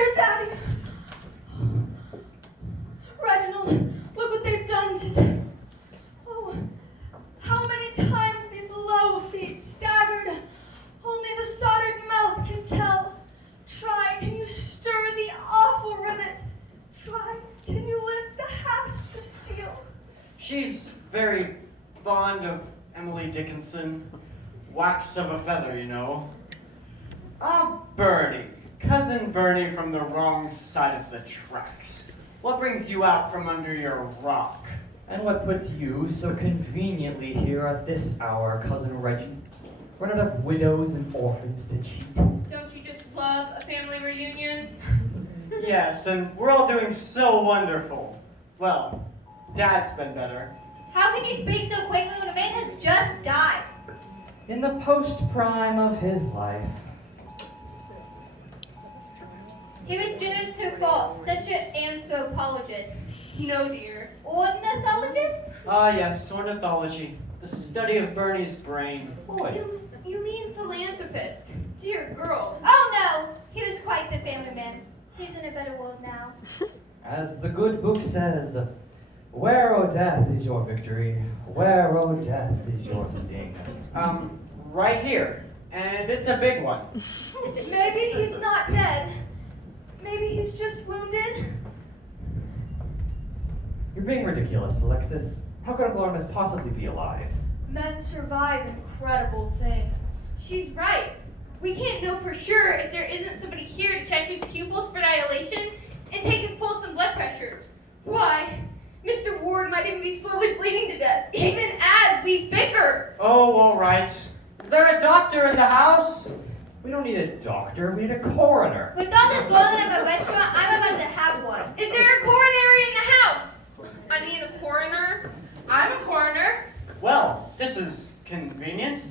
Dear Daddy. Reginald, look what they've done today. Oh, how many times these low feet staggered. Only the soldered mouth can tell. Try, can you stir the awful rivet? Try, can you lift the hasps of steel? She's very fond of Emily Dickinson. Wax of a feather, you know. Ah, Bernie. Cousin Bernie from the wrong side of the tracks. What brings you out from under your rock? And what puts you so conveniently here at this hour, Cousin Reggie? We're not of widows and orphans to cheat. Don't you just love a family reunion? Yes, and we're all doing so wonderful. Well, Dad's been better. How can you speak so quickly when a man has just died? In the post-prime of his life. He was generous to a fault, such an anthropologist. No, dear. Ornithologist? Ah, yes, ornithology. The study of Bernie's brain. Boy, You mean philanthropist. Dear girl. Oh no, he was quite the family man. He's in a better world now. as the good book says, where, O death, is your victory? Where, O death, is your sting? Right here. And it's a big one. Maybe he's not dead. Maybe he's just wounded. You're being ridiculous, Alexis. How could a Glormus possibly be alive? Men survive incredible things. She's right. We can't know for sure if there isn't somebody here to check his pupils for dilation and take his pulse and blood pressure. Why, Mr. Ward might even be slowly bleeding to death, even as we bicker. Oh, all right. Is there a doctor in the house? We don't need a doctor, we need a coroner. With all this going on at my restaurant, I'm about to have one. Is there a coronary in the house? I mean, a coroner? I'm a coroner. Well, this is convenient.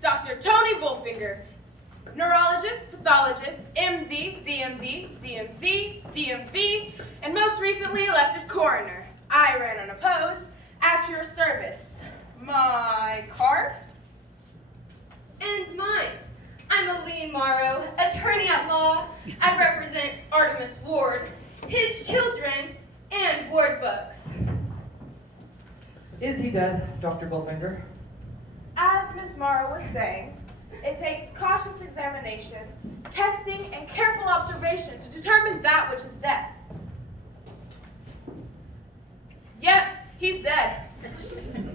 Dr. Tony Wolfinger, neurologist, pathologist, MD, DMD, DMZ, DMV, and most recently elected coroner. I ran unopposed at your service. My card? And mine. I'm Aline Morrow, attorney at law. I represent Artemis Ward, his children, and Ward books. Is he dead, Dr. Bullfinger? As Ms. Morrow was saying, it takes cautious examination, testing, and careful observation to determine that which is death. Yep, he's dead.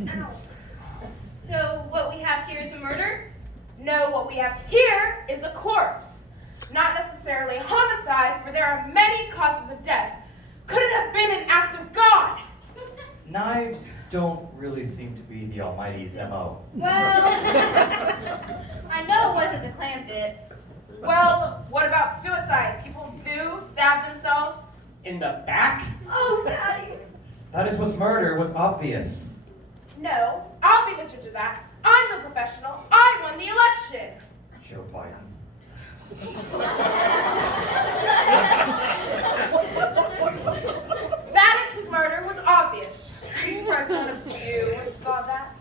Ow. So what we have here is a murder? No, what we have here is a corpse. Not necessarily a homicide, for there are many causes of death. Could it have been an act of God? Knives don't really seem to be the Almighty's M.O. Well, I know it wasn't the clam bit. Well, what about suicide? People do stab themselves. In the back? Oh, Daddy. That it was murder was obvious. No, I'll be the judge of that. I'm the professional. I won the election. Joe Biden. That it was murder was obvious. Are you surprised none of you saw that?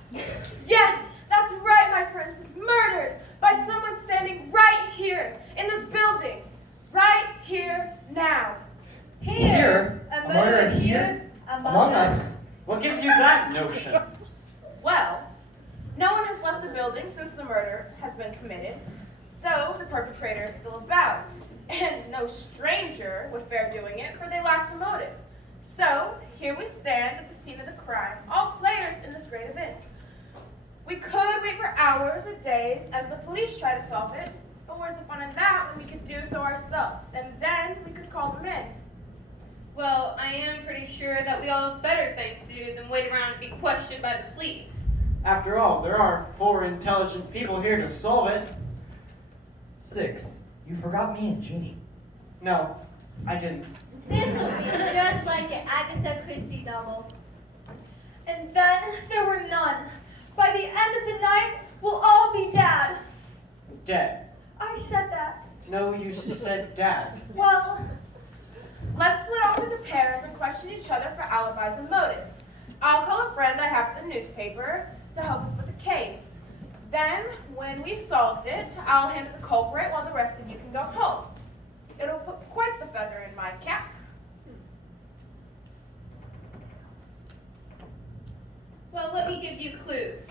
Yes, that's right, my friends. Murdered by someone standing right here in this building. Right here now. Here? A murder here? Among us? What gives you that notion? Well, no one has left the building since the murder has been committed, so the perpetrator is still about. And no stranger would fare doing it, for they lack the motive. So, here we stand at the scene of the crime, all players in this great event. We could wait for hours or days as the police try to solve it, but where's the fun in that when we could do so ourselves, and then we could call them in? Well, I am pretty sure that we all have better things to do than wait around and be questioned by the police. After all, there are 4 intelligent people here to solve it. 6. You forgot me and Ginny. No, I didn't. This will be just like an Agatha Christie novel. And then there were none. By the end of the night, we'll all be dead. Dead. I said that. No, you said Dad. Well, Let's split off into pairs and question each other for alibis and motives. I'll call a friend I have at the newspaper. to help us with the case. Then, when we've solved it, I'll hand it the culprit while the rest of you can go home. It'll put quite the feather in my cap. Well, let me give you clues.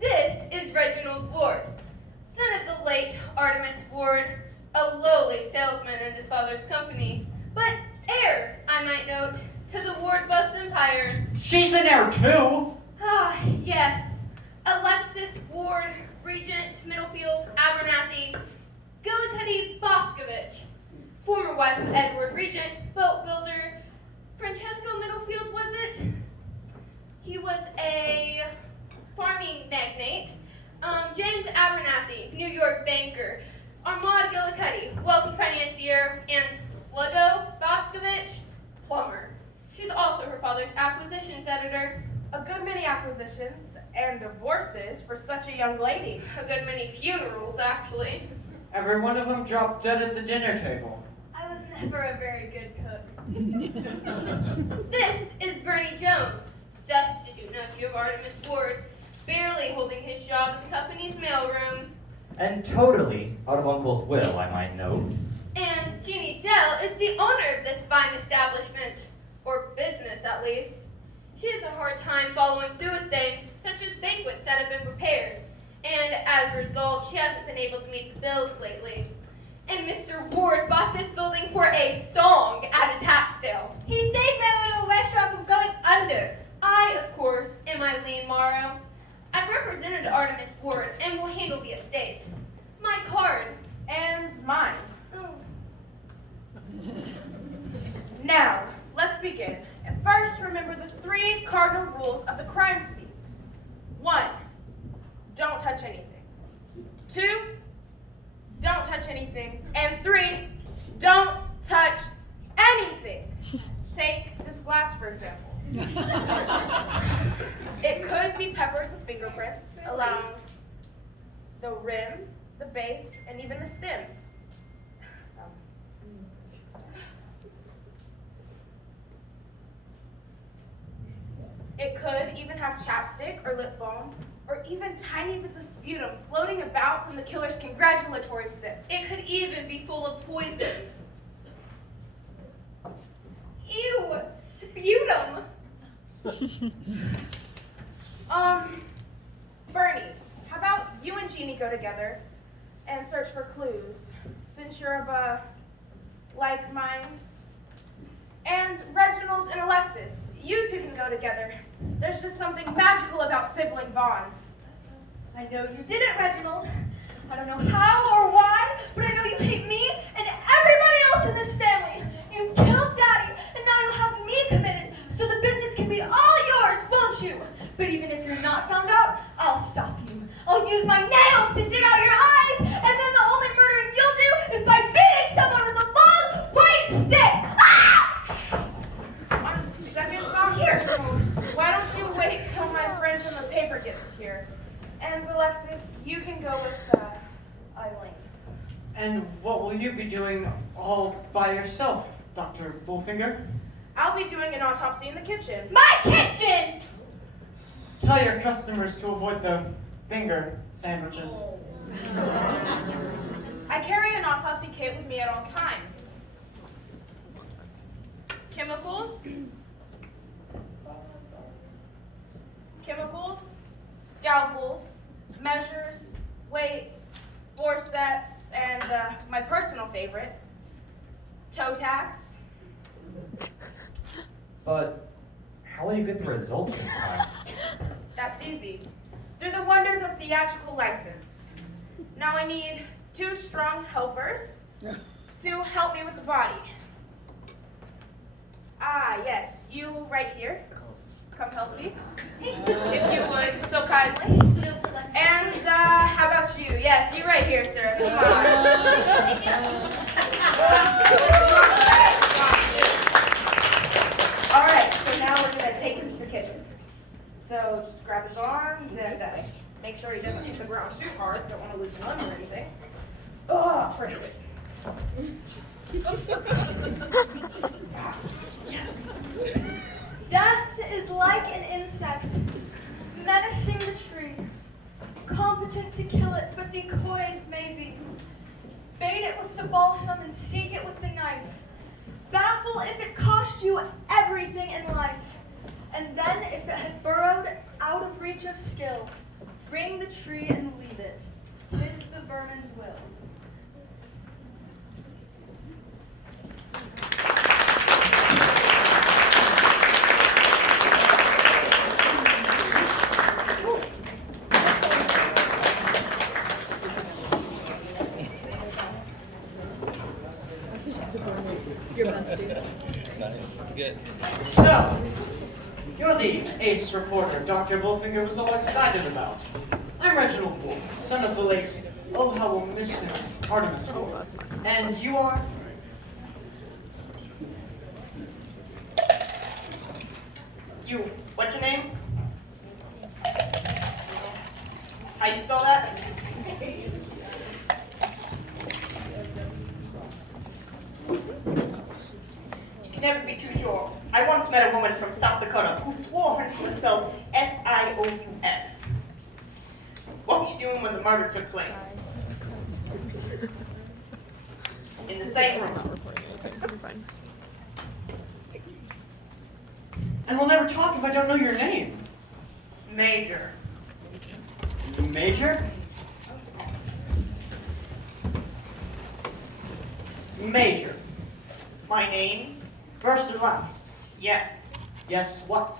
This is Reginald Ward, son of the late Artemis Ward, a lowly salesman in his father's company, but heir, I might note, to the Ward Bucks empire. She's an heir too! Ah, yes. Alexis Ward, Regent, Middlefield, Abernathy, Gillicuddy Boscovich, former wife of Edward Regent, boat builder. Francesco Middlefield, was it? He was a farming magnate. James Abernathy, New York banker. Armand Gillicuddy, wealthy financier. And Sluggo Boscovich, plumber. She's also her father's acquisitions editor. A good many acquisitions and divorces for such a young lady. A good many funerals, actually. Every one of them dropped dead at the dinner table. I was never a very good cook. This is Bernie Jones, destitute nephew of Artemis Ward, barely holding his job in the company's mailroom. And totally out of Uncle's will, I might note. And Jeannie Dell is the owner of this fine establishment, or business at least. She has a hard time following through with things, such as banquets that have been prepared, and as a result, she hasn't been able to meet the bills lately. And Mr. Ward bought this building for a song at a tax sale. He saved my little restaurant from going under. I, of course, am Eileen Morrow. I've represented Artemis Ward and will handle the estate. My card. And mine. Oh. Now, let's begin. And first, remember the 3 cardinal rules of the crime scene. 1, don't touch anything. 2, don't touch anything. And 3, don't touch anything. Take this glass, for example. It could be peppered with fingerprints along the rim, the base, and even the stem. It could even have chapstick or lip balm, or even tiny bits of sputum floating about from the killer's congratulatory sip. It could even be full of poison. Ew, sputum. Bernie, how about you and Jeannie go together and search for clues, since you're of like minds? And Reginald and Alexis, you two can go together. There's just something magical about sibling bonds. I know you did it, Reginald. I don't know how or why, but I know you hate me and everybody else in this family. You killed Daddy, and now you'll have me committed, so the business can be all yours, won't you? But even if you're not found out, I'll stop you. I'll use my nails to dig out your eyes, and then the only murdering you'll do is by beating someone with a long white stick. Ah! On second thought, here, why don't you wait till my friend from the paper gets here? And Alexis, you can go with Eileen. And what will you be doing all by yourself, Dr. Bullfinger? I'll be doing an autopsy in the kitchen. My kitchen! Tell your customers to avoid the finger sandwiches. I carry an autopsy kit with me at all times. Chemicals, scalpels, measures, weights, forceps, and my personal favorite, toe tacks. But how will you get the results in time? That's easy. Through the wonders of theatrical license. Now I need 2 strong helpers to help me with the body. Ah, yes, you right here. Come help me, if you would, so kindly. And how about you? Yes, you right here, sir. Come on. All right, so now we're gonna take him to the kitchen. So just grab his arms and make sure he doesn't hit the ground too hard. Don't want to lose a limb or anything. Oh, perfect. Death is like an insect, menacing impotent to kill it, but decoyed maybe. Bait it with the balsam and seek it with the knife. Baffle if it cost you everything in life. And then if it had burrowed out of reach of skill, bring the tree and leave it. 'Tis the vermin's will. Your best, dude. Nice. Good. So, you're the ace reporter Dr. Wolfinger was all excited about. I'm Reginald Wolf, son of the late, oh how we'll miss him, Artemis Wolf. And you are? You, what's your name? How you spell that? You can never be too sure. I once met a woman from South Dakota who swore her name was spelled S-I-O-U-S. What were you doing when the murder took place? In the same room. And we'll never talk if I don't know your name. Major. Major? Major. My name? First or last? Yes. Yes, what?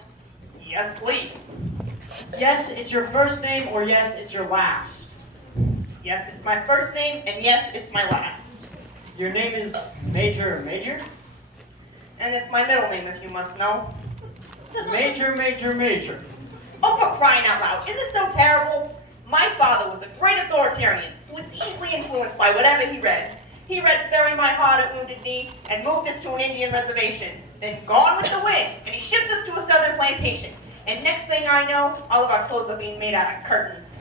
Yes, please. Yes, it's your first name, or yes, it's your last. Yes, it's my first name, and yes, it's my last. Your name is Major Major? And it's my middle name, if you must know. Major Major Major. Oh, for crying out loud, is it so terrible? My father was a great authoritarian who was easily influenced by whatever he read. He read Bury My Heart at Wounded Knee and moved us to an Indian reservation. Then Gone with the Wind, and he shipped us to a southern plantation. And next thing I know, all of our clothes are being made out of curtains.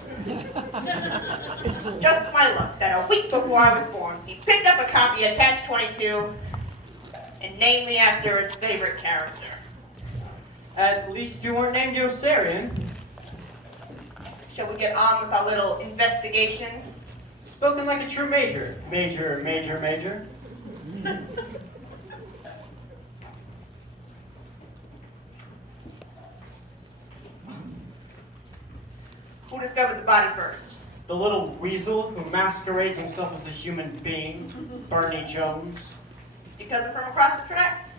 Just my luck that a week before I was born, he picked up a copy of Catch-22 and named me after his favorite character. At least you weren't named Yosarian. Shall we get on with our little investigation? Spoken like a true major. Major, major, major. Who discovered the body first? The little weasel who masquerades himself as a human being, Bernie Jones. Your cousin from across the tracks?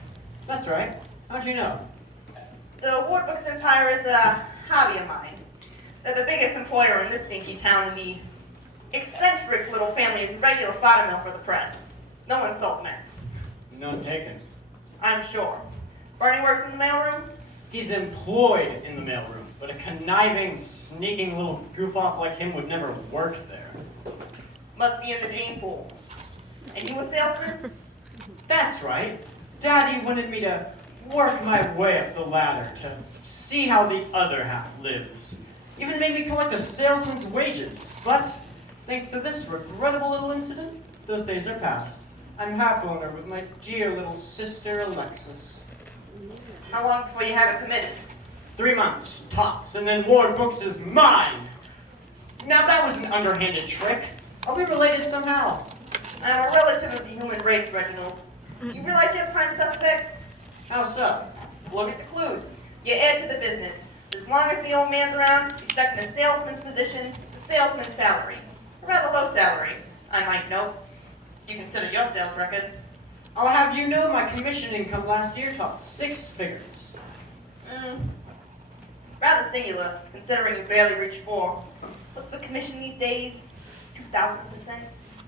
That's right. How'd you know? The Ward Books Empire is a hobby of mine. They're the biggest employer in this dinky town, and the eccentric little family is regular fodder mill for the press. No insult meant. None taken. I'm sure. Bernie works in the mailroom? He's employed in the mailroom, but a conniving, sneaking little goof-off like him would never work there. Must be in the gene pool. And you a salesman? That's right. Daddy wanted me to work my way up the ladder to see how the other half lives. Even made me collect a salesman's wages. But, thanks to this regrettable little incident, those days are past. I'm half owner with my dear little sister Alexis. How long before you have it committed? 3 months, tops, and then Ward Books is mine! Now that was an underhanded trick. Are we related somehow? I'm a relative of the human race, Reginald. You realize you're a prime suspect? How so? Look at the clues. You're heir to the business. As long as the old man's around, you're stuck in a salesman's position, a salesman's salary. A rather low salary, I might note. You consider your sales record. I'll have you know my commission income last year topped 6 figures. Rather singular, considering you barely reached 4. What's the commission these days? 2,000%?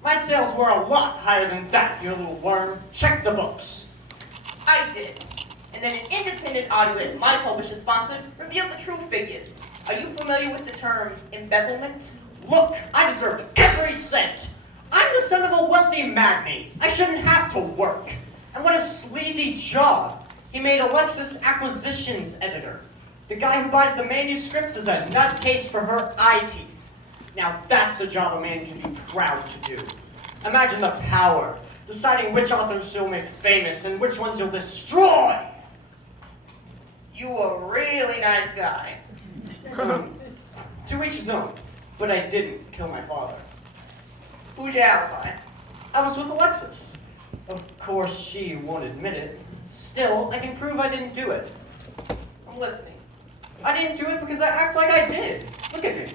My sales were a lot higher than that, you little worm. Check the books. I did. And then an independent audit my publisher sponsored revealed the true figures. Are you familiar with the term embezzlement? Look, I deserved every cent. I'm the son of a wealthy magnate. I shouldn't have to work. And what a sleazy job. He made Alexis acquisitions editor. The guy who buys the manuscripts is a nutcase for her eye teeth. Now that's a job a man can be proud to do. Imagine the power, deciding which authors you'll make famous and which ones you'll destroy. You a really nice guy. To each his own. but I didn't kill my father. Who's your alibi? I was with Alexis. Of course, she won't admit it. Still, I can prove I didn't do it. I'm listening. I didn't do it because I act like I did. Look at me.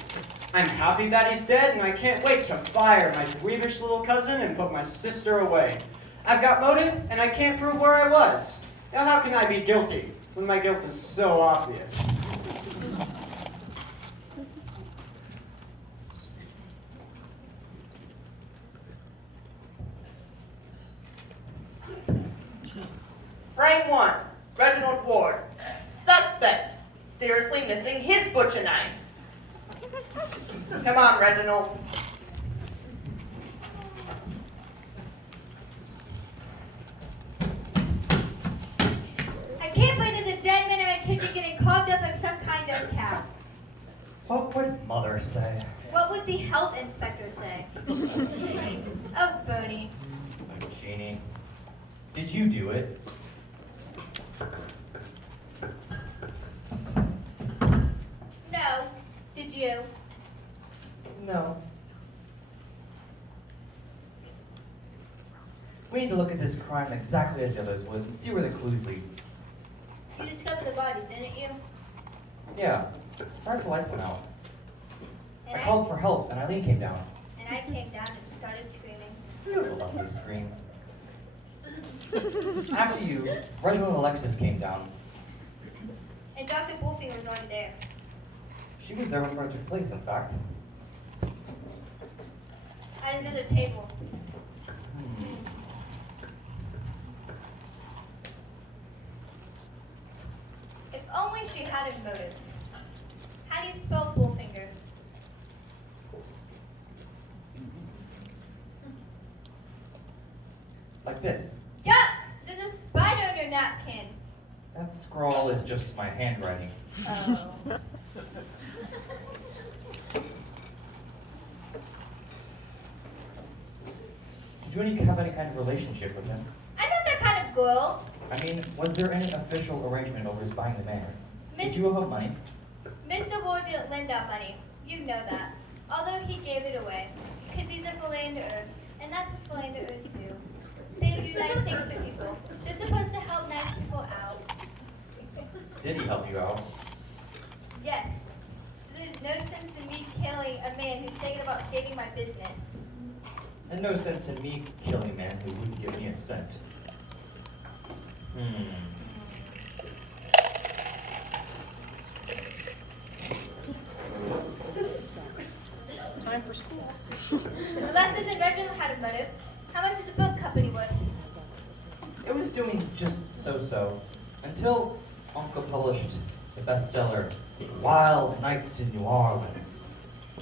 I'm happy that he's dead, and I can't wait to fire my dweebish little cousin and put my sister away. I've got motive, and I can't prove where I was. Now how can I be guilty when my guilt is so obvious? Frame 1. Reginald Ward. Suspect. Seriously missing his butcher knife. Come on, Reginald. I can't believe there's a dead man in my kitchen getting carved up like some kind of cow. What would Mother say? What would the health inspector say? Oh, Boney. Oh, Jeannie, did you do it? No. Did you? No. We need to look at this crime exactly as the others would and see where the clues lead. You discovered the body, didn't you? Yeah, sorry if the lights went out. And I called for help and Eileen came down. And I came down and started screaming. Beautiful, lovely scream. After you, Reginald and Alexis came down. And Dr. Wolfing was already there. She was there when murder took place, in fact. Under the table. If only she had a motive. How do you spell Wolfinger? Like this. Yup! There's a spider on your napkin. That scrawl is just my handwriting. Oh. Did you any have any kind of relationship with him? I'm not that kind of girl. I mean, was there any official arrangement over his buying the manor? Miss- Did you owe him money? Mr. Ward didn't lend out money. You know that. Although he gave it away. Because he's a philanderer. And that's what philanderers do. They do nice things for people. They're supposed to help nice people out. Did he help you out? Yes. So there's no sense in me killing a man who's thinking about saving my business. And no sense in me killing a man who wouldn't give me a cent. Time for school. Alexis and Reginald had a motive. How much is the book company worth? It was doing just so-so until Uncle published the bestseller Wild Nights in New Orleans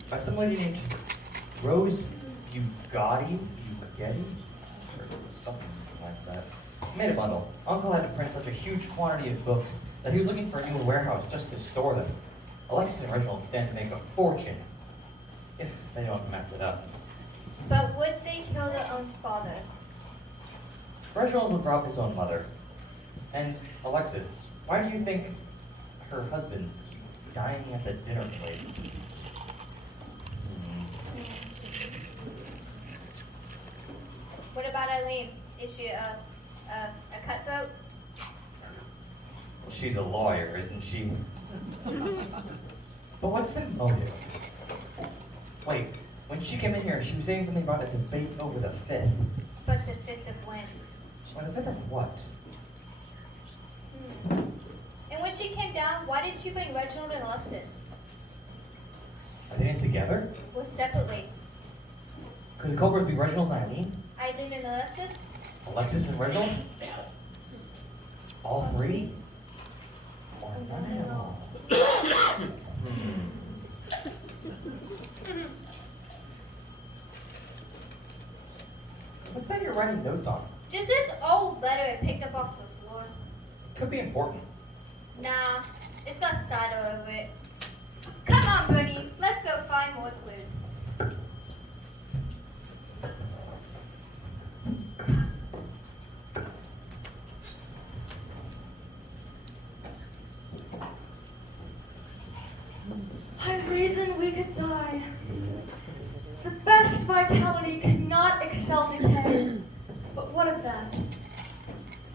by some lady named Rose Bugatti, or something like that. He made a bundle. Uncle had to print such a huge quantity of books that he was looking for a new warehouse just to store them. Alexis and Reginald stand to make a fortune if they don't mess it up. But would they kill their own father? Reginald would rob his own mother. And Alexis, why do you think her husband's dining at the dinner plate? What about Eileen? Is she a cutthroat? Well, she's a lawyer, isn't she? But what's the motive? Wait, when she came in here, she was saying something about a debate over the fifth. But the fifth of when? Well, the fifth of what? And when she came down, why didn't you bring Reginald and Alexis? Are they in together? Well, separately. Could the culprit be Reginald and Eileen? Eileen and Alexis? Alexis and Reginald? All three? Or none at all? What's that you're writing notes on? Just this old letter I picked up off the floor. Could be important. Nah, it's got cider over it. Come on, Bunny. Let's go find more clues. I reason we could die. The best vitality cannot excel decay. But what of that?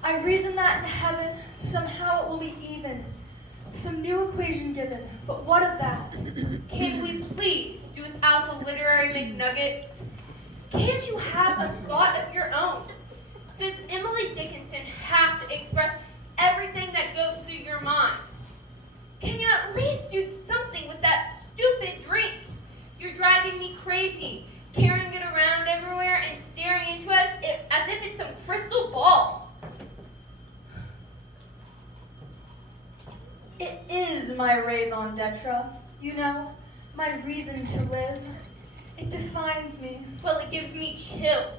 I reason that in heaven, somehow it will be even. Some new equation given, but what of that? Can we please do without the literary McNuggets? Can't you have a thought of your own? Does Emily Dickinson have to express everything that goes through your mind? Can you at least do something with that stupid drink? You're driving me crazy, carrying it around everywhere and staring into it as if it's some crystal ball. It is my raison d'etre, you know, my reason to live. It defines me. Well, it gives me chills.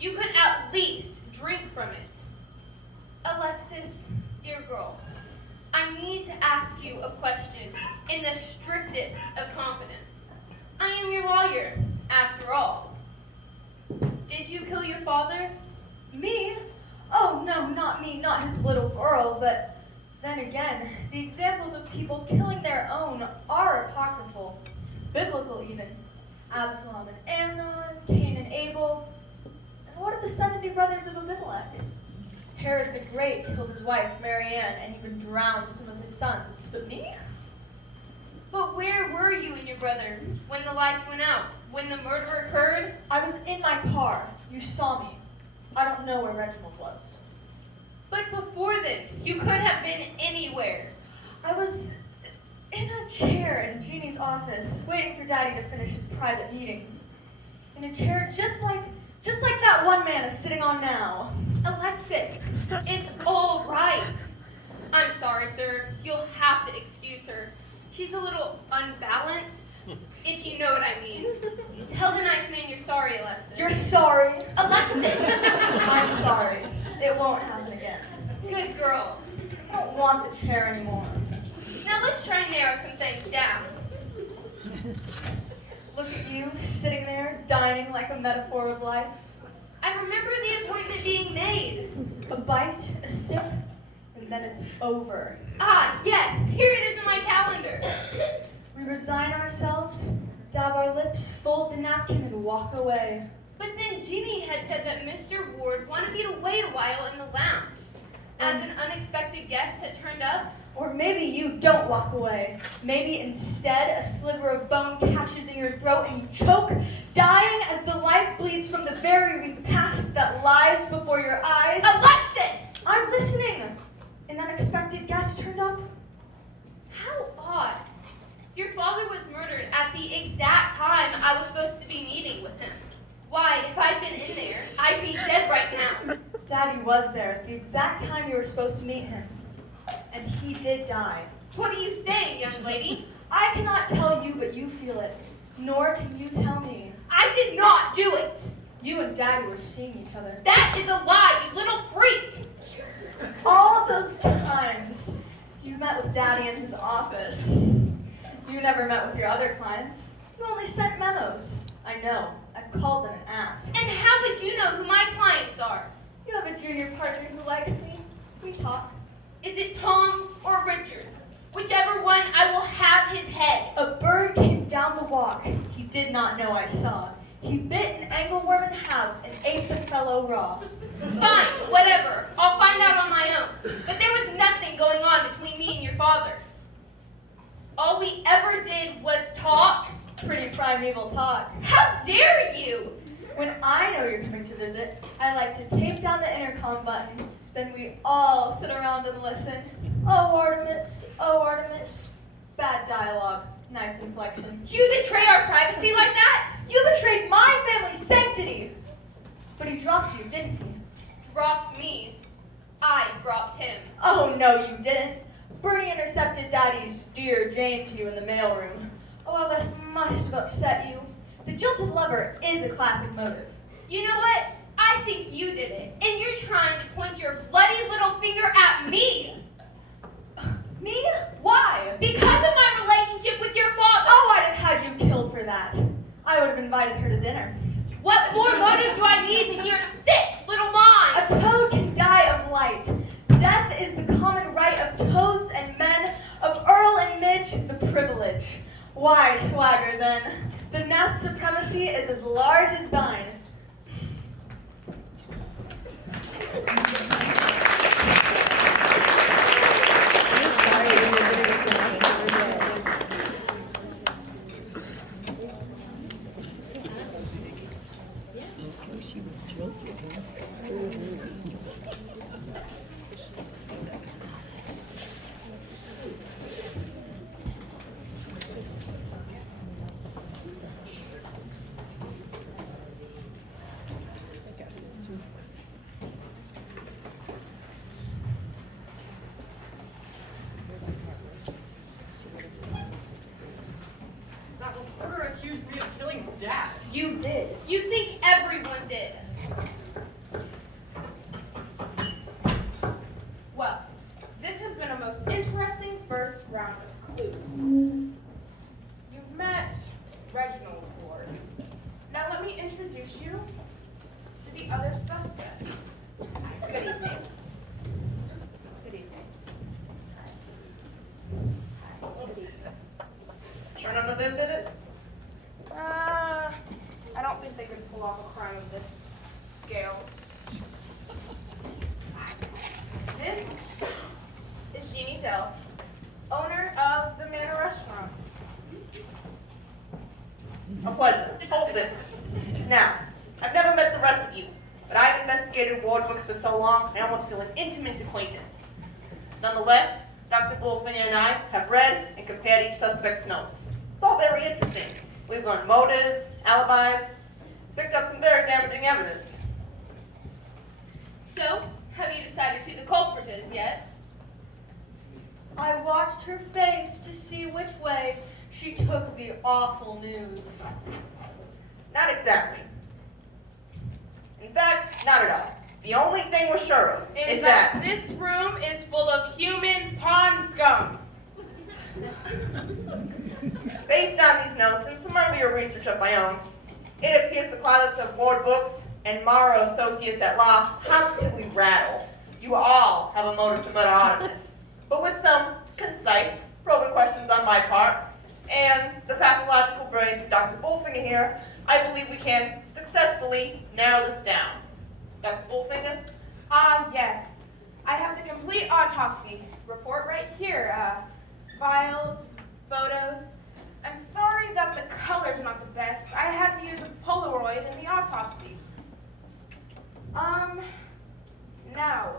You could at least drink from it. Alexis, dear girl, I need to ask you a question in the strictest of confidence. I am your lawyer, after all. Did you kill your father? Me? Oh, no, not me, not his little girl, but then again, the examples of people killing their own are apocryphal, biblical even. Absalom and Amnon, Cain and Abel. And what of the 70 brothers of Abimelech? Herod the Great killed his wife, Marianne, and even drowned some of his sons. But me? But where were you and your brother when the lights went out? When the murder occurred? I was in my car. You saw me. I don't know where Reginald was. But before then, you could have been anywhere. I was in a chair in Jeannie's office, waiting for Daddy to finish his private meetings. In a chair just like that one man is sitting on now. Alexis, it's all right. I'm sorry, sir. You'll have to excuse her. She's a little unbalanced, if you know what I mean. Tell the nice man you're sorry, Alexis. You're sorry? Alexis! I'm sorry. It won't happen again. Good girl. I don't want the chair anymore. Now let's try and narrow some things down. Look at you, sitting there, dining like a metaphor of life. I remember the appointment being made. A bite, a sip, and then it's over. Ah, yes, here it is in my calendar. We resign ourselves, dab our lips, fold the napkin, and walk away. But then Jeannie had said that Mr. Ward wanted me to wait a while in the lounge. As an unexpected guest had turned up. Or maybe you don't walk away. Maybe instead a sliver of bone catches in your throat and you choke, dying as the life bleeds from the very repast that lies before your eyes. Alexis! I'm listening. An unexpected guest turned up. How odd. Your father was murdered at the exact time I was supposed to be meeting with him. Why, if I'd been in there, I'd be dead right now. Daddy was there at the exact time you were supposed to meet him. And he did die. What are you saying, young lady? I cannot tell you, but you feel it. Nor can you tell me. I did not do it. You and Daddy were seeing each other. That is a lie, you little freak. All those times you met with Daddy in his office. You never met with your other clients. You only sent memos. I know. I've called them and asked. And how would you know who my clients are? You have a junior partner who likes me. We talk. Is it Tom or Richard? Whichever one, I will have his head. A bird came down the walk. He did not know I saw. He bit an angleworm in halves and ate the fellow raw. Fine, whatever. I'll find out on my own. But there was nothing going on between me and your father. All we ever did was talk. Pretty primeval talk. How dare you? When I know you're coming to visit, I like to tape down the intercom button. Then we all sit around and listen. Oh, Artemis. Oh, Artemis. Bad dialogue. Nice inflection. You betray our privacy like that? You betrayed my family's sanctity. But he dropped you, didn't he? Dropped me. I dropped him. Oh, no, you didn't. Bernie intercepted Daddy's Dear Jane to you in the mailroom. Oh, how this must have upset you. The jilted lover is a classic motive. You know what? I think you did it. And you're trying to point your bloody little finger at me. Me? Why? Because of my relationship with your father. Oh, I'd have had you killed for that. I would have invited her to dinner. What more motive do I need than your sick little mind? A toad can die of light. Death is the common right of toads and men, of Earl and Midge, the privilege. Why, swagger, then? The gnat's supremacy is as large as thine. That reporter accused me of killing Dad. You did. You think everyone did. Well, this has been a most interesting first round of clues. You've met Reginald Ward. Now let me introduce you to the other suspects. Good evening. Good evening. Good evening. Sure none of them did it? I don't think they could pull off a crime of this scale. This is Jeannie Dell, owner of the Manor Restaurant. A pleasure. Hold this. Now, I've never met the rest of you, but I've investigated ward books for so long, I almost feel an intimate acquaintance. Nonetheless, Dr. Bullfinger and I have read and compared each suspect's notes. It's all very interesting. We've learned motives, alibis, picked up some very damaging evidence. So, have you decided who the culprit is yet? I watched her face to see which way she took the awful news. Not exactly. In fact, not at all. The only thing we're sure of Is that this room is full of human pond scum. based on these notes and some earlier research of my own, it appears the pilots of ward books and Morrow associates at law positively rattle. You all have a motive to murder Artemis, but with some concise, probing questions on my part, and the pathological brains of Dr. Bullfinger here, I believe we can successfully narrow this down. Dr. Bullfinger? Yes. I have the complete autopsy report right here. Files, photos. I'm sorry that the color's not the best. I had to use a Polaroid in the autopsy. Now,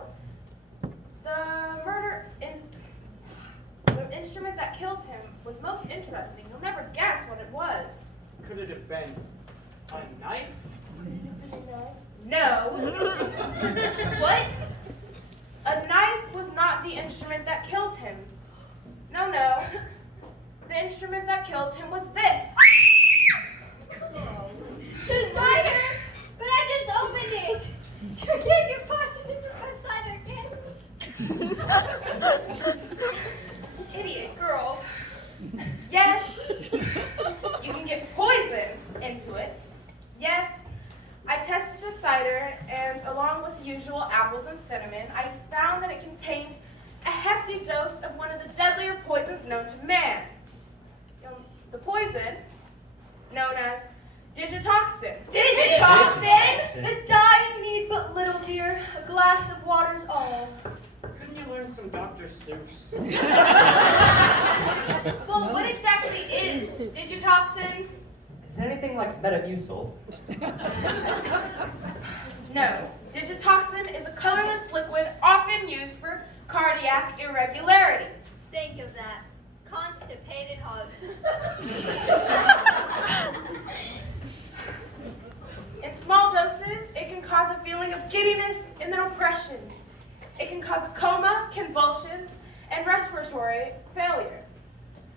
the instrument that killed him was most interesting. You'll never guess what it was. Could it have been a knife? No. What? A knife was not the instrument that killed him. No. The instrument that killed him was this. The cider! But I just opened it! You can't get cider again! Idiot girl. Yes, you can get poison into it. Yes, I tested the cider, and along with the usual apples and cinnamon, I found that it contained a hefty dose of one of the deadlier poisons known to man. The poison, known as digitoxin. Digitoxin? The dying need but little, dear. A glass of water's all. Couldn't you learn some Dr. Seuss? Well, what exactly is digitoxin? Is it anything like Metamucil? No, digitoxin is a colorless liquid often used for cardiac irregularities. Think of that. Constipated hugs. In small doses, it can cause a feeling of giddiness and then oppression. It can cause a coma, convulsions, and respiratory failure.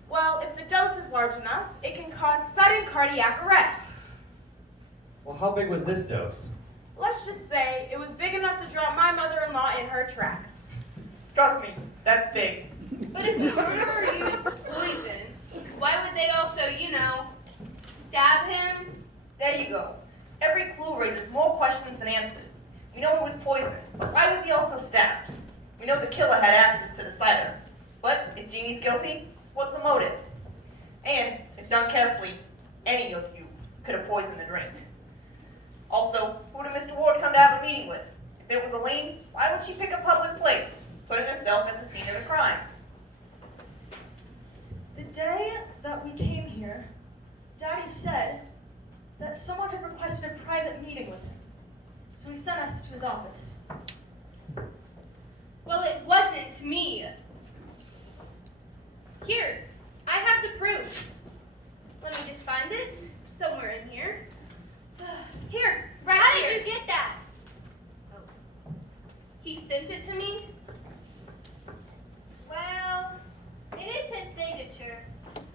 Well, if the dose is large enough, it can cause sudden cardiac arrest. Well, how big was this dose? Let's just say it was big enough to drop my mother-in-law in her tracks. Trust me, that's big. But if the murderer used poison, why would they also, stab him? There you go. Every clue raises more questions than answers. We know it was poison, but why was he also stabbed? We know the killer had access to the cider. But if Jeannie's guilty, what's the motive? And if If done carefully, any of you could have poisoned the drink. Also, who did Mr. Ward come to have a meeting with? If it was Aline, why would she pick a public place, putting herself at the scene of the crime? The day that we came here, Daddy said that someone had requested a private meeting with him. So he sent us to his office. Well, it wasn't me. Here, I have the proof. Let me just find it somewhere in here. Here, right How here. did you get that? He sent it to me. Well, it is his signature.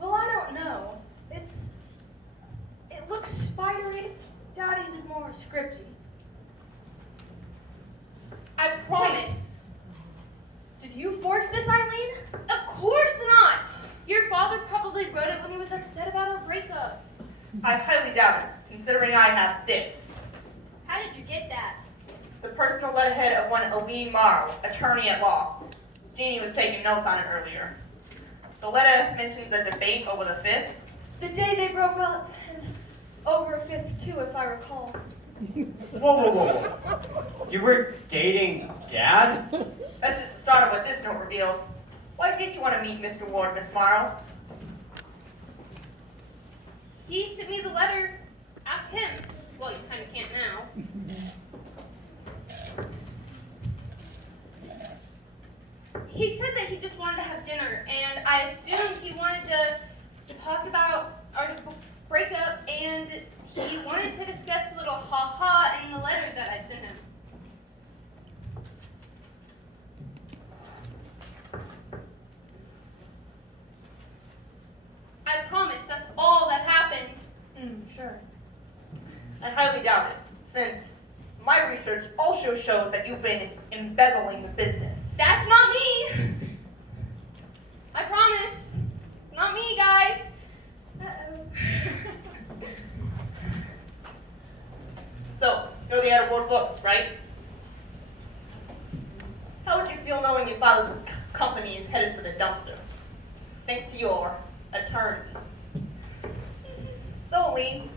Well, I don't know. It looks spidery. Daddy's is more scripty. I promise. Did you forge this, Eileen? Of course not. Your father probably wrote it when he was upset about our breakup. I highly doubt it, considering I have this. How did you get that? The personal letterhead of one Aline Morrow, attorney at law. Jeannie was taking notes on it earlier. The letter mentions a debate over the fifth. The day they broke up, and over a fifth too, if I recall. Whoa. You were dating Dad? That's just the start of what this note reveals. Why did you want to meet Mr. Ward, Miss Morrow? He sent me the letter. Ask him. Well, you kind of can't now. He said that he just wanted to have dinner, and I assumed he wanted to talk about our breakup, and he wanted to discuss a little ha-ha in the letter that I sent him. I promise that's all that happened. Sure. I highly doubt it, since my research also shows that you've been embezzling the business. That's not me. I promise. It's not me, guys. Uh-oh. So, you're the editor of books, right? How would you feel knowing your father's company is headed for the dumpster? Thanks to your attorney. So, Aline,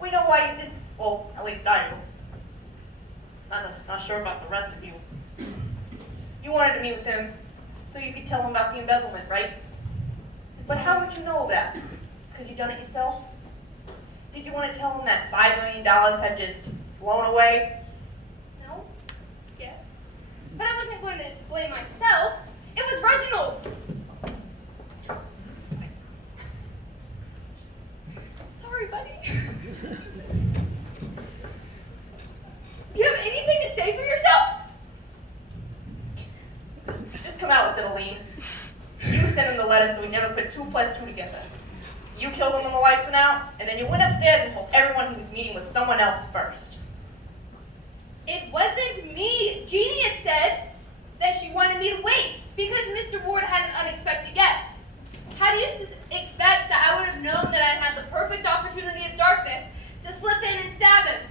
we know why you did, well, at least I do. Not sure about the rest of you. You wanted to meet with him so you could tell him about the embezzlement, right? But how would you know that? Because you done it yourself? Did you want to tell him that $5 million had just flown away? No? Yes. But I wasn't going to blame myself. It was Reginald. Sorry, buddy. Do you have anything to say for yourself? Just come out with it, Aline. You sent him the letter so we never put 2 + 2 together. You killed him when the lights went out, and then you went upstairs and told everyone he was meeting with someone else first. It wasn't me. Jeannie had said that she wanted me to wait because Mr. Ward had an unexpected guest. How do you expect that I would have known that I'd had the perfect opportunity of darkness to slip in and stab him?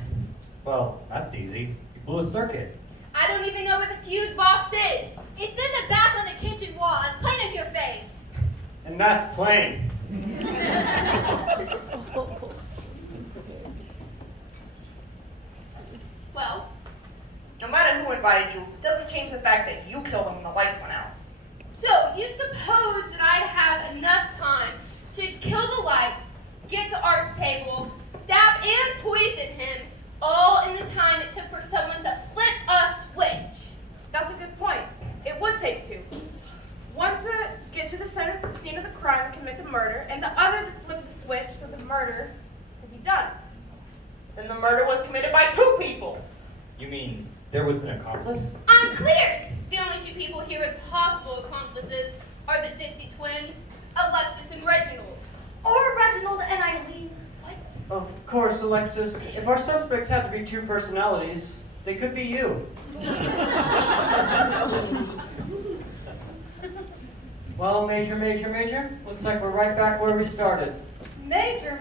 Well, that's easy. You blew a circuit. I don't even know where the fuse box is. It's in the back on the kitchen wall, as plain as your face. And that's plain. Well, No matter who invited you, it doesn't change the fact that you killed him when the lights went out. so you suppose that I'd have enough time to kill the lights, get to Art's table, stab and poison him, all in the time it took for someone to flip a switch. That's a good point. It would take 2. One to get to the scene of the crime and commit the murder, and the other to flip the switch so the murder could be done. Then the murder was committed by 2 people. You mean there was an accomplice? I'm clear. The only 2 people here with possible accomplices are the Dixie twins, Alexis and Reginald. Or Reginald and Eileen. What? Of course, Alexis. If our suspects had to be 2 personalities, they could be you. Well, Major, looks like we're right back where we started. Major.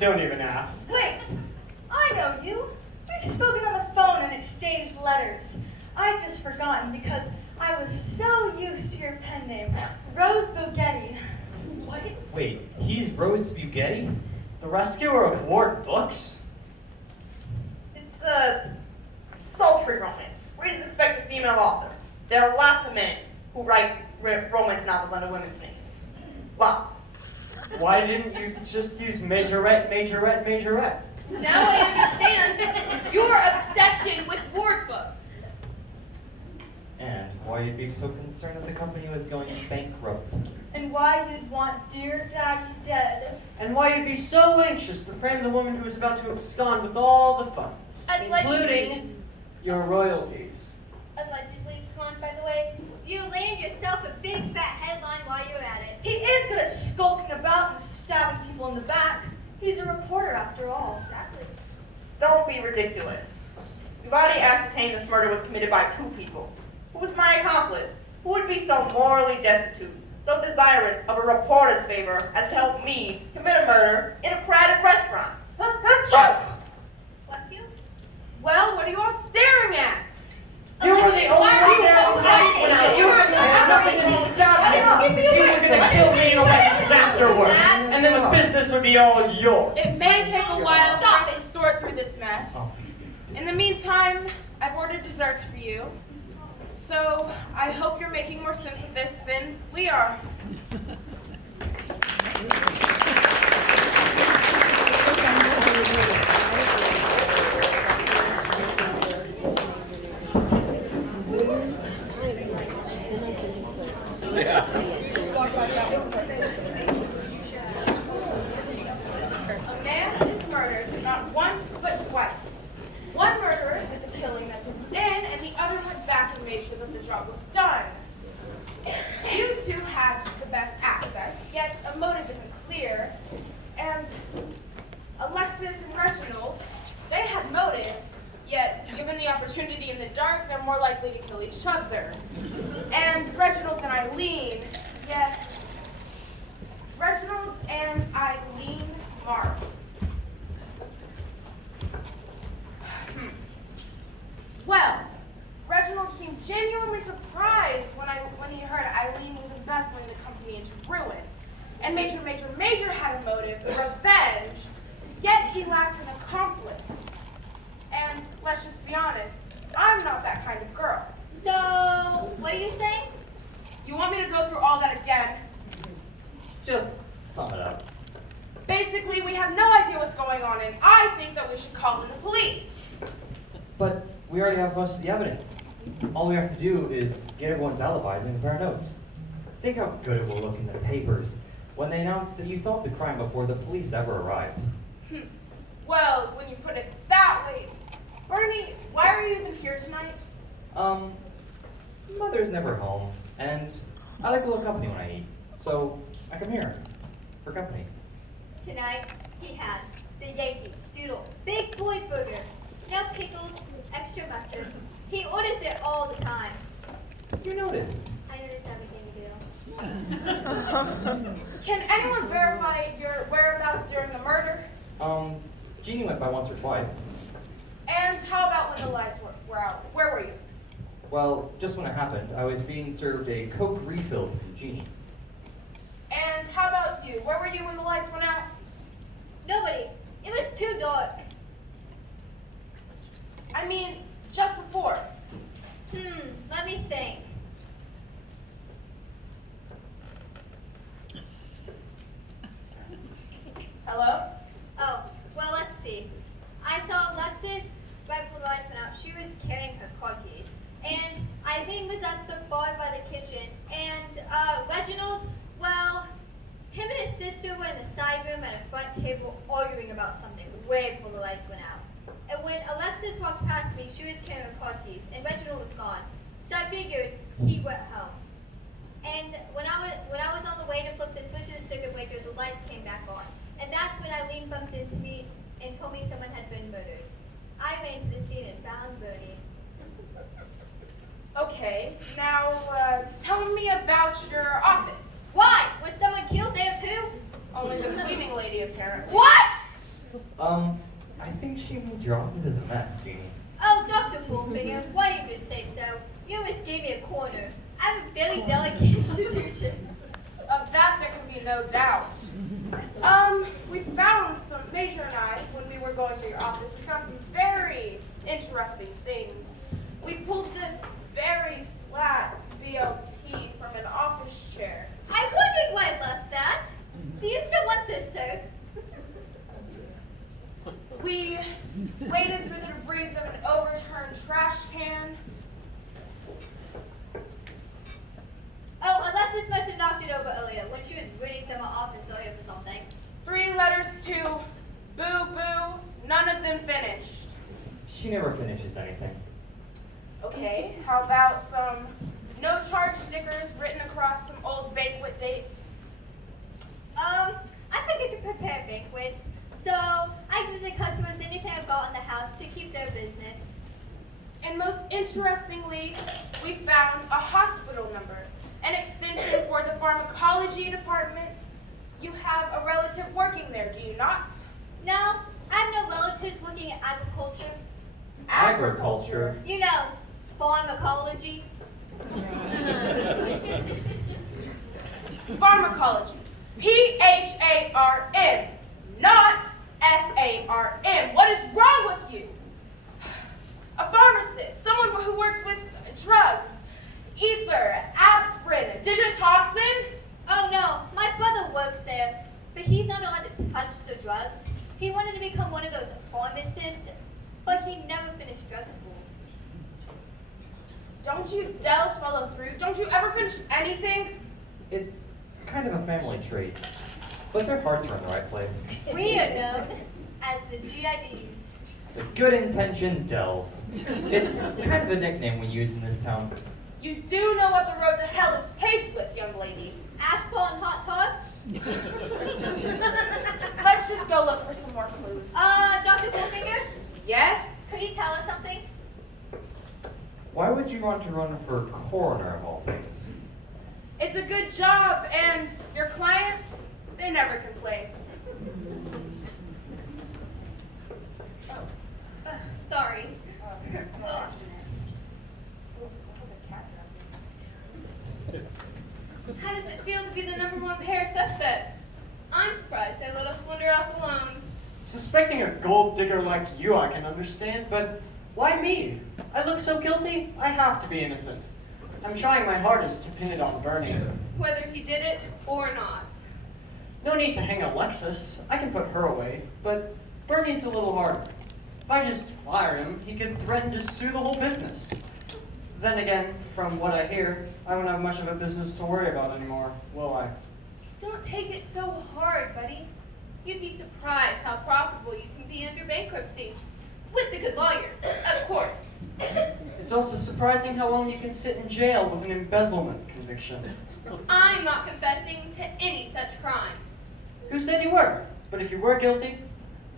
Don't even ask. Wait, I know you. We've spoken on the phone and exchanged letters. I just forgotten because I was so used to your pen name, Rose Bogetti. What? Wait, he's Rose Bugatti? The rescuer of Ward Books? It's a sultry romance. Readers expect a female author. There are lots of men who write romance novels under women's names. Lots. Why didn't you just use majorette, majorette, majorette? Now I understand your obsession with ward books. And why you'd be so concerned that the company was going bankrupt. And why you'd want dear Daddy dead. And why you'd be so anxious to frame the woman who is about to abscond with all the funds, including your royalties. Allegedly, Swan, by the way. You land yourself a big fat headline while you're at it. He is good at skulking about and stabbing people in the back. He's a reporter after all. Exactly. Don't be ridiculous. We've already ascertained this murder was committed by two people. Who was my accomplice? Who would be so morally destitute, so desirous of a reporter's favor as to help me commit a murder in a crowded restaurant? Bless you. Well, what are you all staring at? You were the only one there who liked when you were nothing to stop me. You were gonna kill me and Alexis afterward, and then the business would be all yours. It may take a while for us to sort through this mess. In the meantime, I've ordered desserts for you. So I hope you're making more sense of this than we are. A man is murdered not once but twice. One murderer did the killing that took him in, and the other went back and made sure that the job was done. You two had the best access, yet a motive isn't clear. And Alexis and Reginald, they had motive, yet given the opportunity in the dark, they're more likely to kill each other. And Reginald and Eileen, yes, Reginald and Eileen Mark. Well, Reginald seemed genuinely surprised when he heard Eileen was embezzling the company into ruin. And Major had a motive, revenge, yet he lacked an accomplice. And let's just be honest, I'm not that kind of girl. So, what are you saying? You want me to go through all that again? Just sum it up. Basically, we have no idea what's going on, and I think that we should call in the police. But we already have most of the evidence. All we have to do is get everyone's alibis and compare notes. Think how good it will look in the papers when they announce that you solved the crime before the police ever arrived. Well, when you put it that way, Bernie, why are you even here tonight? Mother's never home, and I like a little company when I eat, so I come here for company. Tonight, he had the Yankee Doodle Big Boy Burger. No pickles, extra mustard. He orders it all the time. You noticed. I noticed everything you do. Can anyone verify your whereabouts during the murder? Jeannie went by once or twice. And how about when the lights were out? Where were you? Well, just when it happened, I was being served a Coke refill from Jeannie. And how about you? Where were you when the lights went out? Nobody. It was too dark. I mean, just before. Let me think. Hello? Oh, well, let's see. I saw Alexis right before the lights went out. She was carrying her car keys. And Eileen was at the bar by the kitchen. And Reginald, well, him and his sister were in the side room at a front table arguing about something way before the lights went out. And when Alexis walked past me, she was carrying her car keys, and Reginald was gone. So I figured he went home. And when I was on the way to flip the switch of the circuit breaker, the lights came back on. And that's when Eileen bumped into me and told me someone had been murdered. I ran to the scene and found Bernie. Okay, now tell me about your office. Why? Was someone killed there too? Only the cleaning lady, apparently. What? I think she means your office is a mess, Jeannie. Oh, Dr. Bullfinger, why did you say so? You almost gave me a corner. I have a very delicate institution. Of that there can be no doubt. We found some, Major and I, when we were going through your office, we found some very interesting things. We pulled this very flat BLT from an office chair. I wondered why I left that. Do you still want this, sir? We waded through the debris of an overturned trash can. Oh, unless this must have knocked it over earlier when she was reading from her office earlier for something. 3 letters to Boo Boo, none of them finished. She never finishes anything. Okay, how about some no charge stickers written across some old banquet dates? I forget to prepare banquets, so I give the customers anything I've got in the house to keep their business. And most interestingly, we found a hospital number, an extension for the pharmacology department. You have a relative working there, do you not? No, I have no relatives working in agriculture. Agriculture? You know, pharmacology. Pharmacology. P-H-A-R-M, not F-A-R-M. What is wrong with you? A pharmacist, someone who works with drugs, ether, aspirin, digitoxin. Oh no, my brother works there, but he's not allowed to touch the drugs. He wanted to become one of those pharmacists, but he never finished drug school. Don't you Dells follow through? Don't you ever finish anything? It's kind of a family trait, but their hearts are in the right place. We are known as the GIDs. The good intentioned Dells. It's kind of a nickname we use in this town. You do know what the road to hell is paved with, young lady. Asphalt and hot tots? Let's just go look for some more clues. Dr. Bullfinger, Yes? could you tell us something? Why would you want to run for coroner of all things? It's a good job, and your clients, they never complain. Sorry. How does it feel to be the #1 pair of suspects? I'm surprised they let us wander off alone. Suspecting a gold digger like you I can understand, but why me? I look so guilty, I have to be innocent. I'm trying my hardest to pin it on Bernie. Whether he did it or not. No need to hang Alexis, I can put her away, but Bernie's a little harder. If I just fire him, he could threaten to sue the whole business. Then again, from what I hear, I won't have much of a business to worry about anymore, will I? Don't take it so hard, buddy. You'd be surprised how profitable you can be under bankruptcy. With a good lawyer, of course. It's also surprising how long you can sit in jail with an embezzlement conviction. I'm not confessing to any such crimes. Who said you were? But if you were guilty,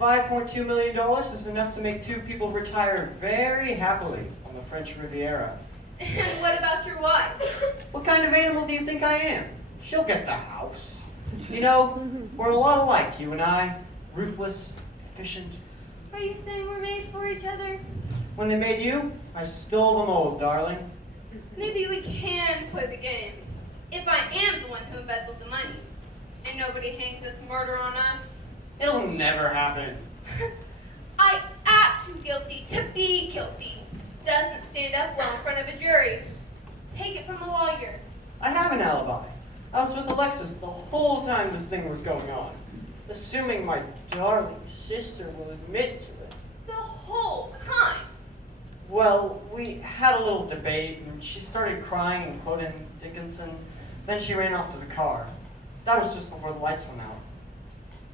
$5.2 million is enough to make 2 people retire very happily on the French Riviera. And what about your wife? What kind of animal do you think I am? She'll get the house. You know, we're a lot alike, you and I. Ruthless, efficient. Are you saying we're made for each other? When they made you, I stole the mold, darling. Maybe we can play the game. If I am the one who embezzled the money, and nobody hangs this murder on us. It'll never happen. I act too guilty to be guilty. Doesn't stand up well in front of a jury. Take it from a lawyer. I have an alibi. I was with Alexis the whole time this thing was going on. Assuming my darling sister will admit to it. The whole time. Well, we had a little debate, and she started crying and quoting Dickinson. Then she ran off to the car. That was just before the lights went out.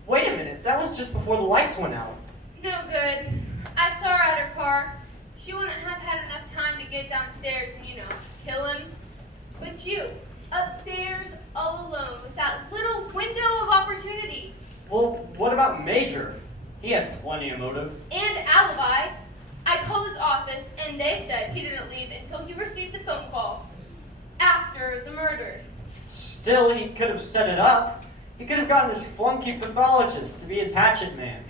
Wait a minute, that was just before the lights went out. No good. I saw her at her car. She wouldn't have had enough time to get downstairs and, kill him. But you, upstairs, all alone, with that little window of opportunity. Well, what about Major? He had plenty of motive. And alibi. I called his office, and they said he didn't leave until he received a phone call. After the murder. Still, he could have set it up. He could have gotten his flunky pathologist to be his hatchet man.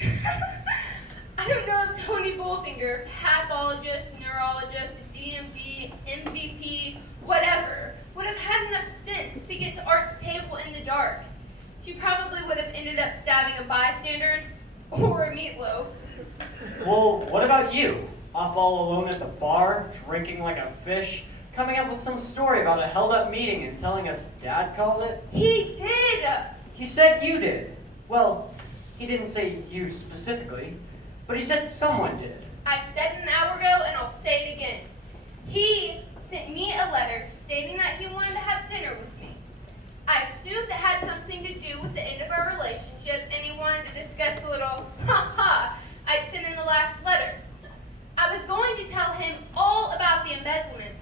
I don't know if Tony Bullfinger, pathologist, neurologist, DMD, MVP, whatever, would have had enough sense to get to Art's table in the dark, she probably would have ended up stabbing a bystander or a meatloaf. Well, what about you? Off all alone at the bar, drinking like a fish, coming up with some story about a held-up meeting and telling us Dad called it? He did! He said you did. Well, he didn't say you specifically, but he said someone did. I said it an hour ago, and I'll say it again. He sent me a letter stating that he wanted to have dinner with me. I assumed it had something to do with the end of our relationship, and he wanted to discuss a little ha-ha I'd sent in the last letter. I was going to tell him all about the embezzlement.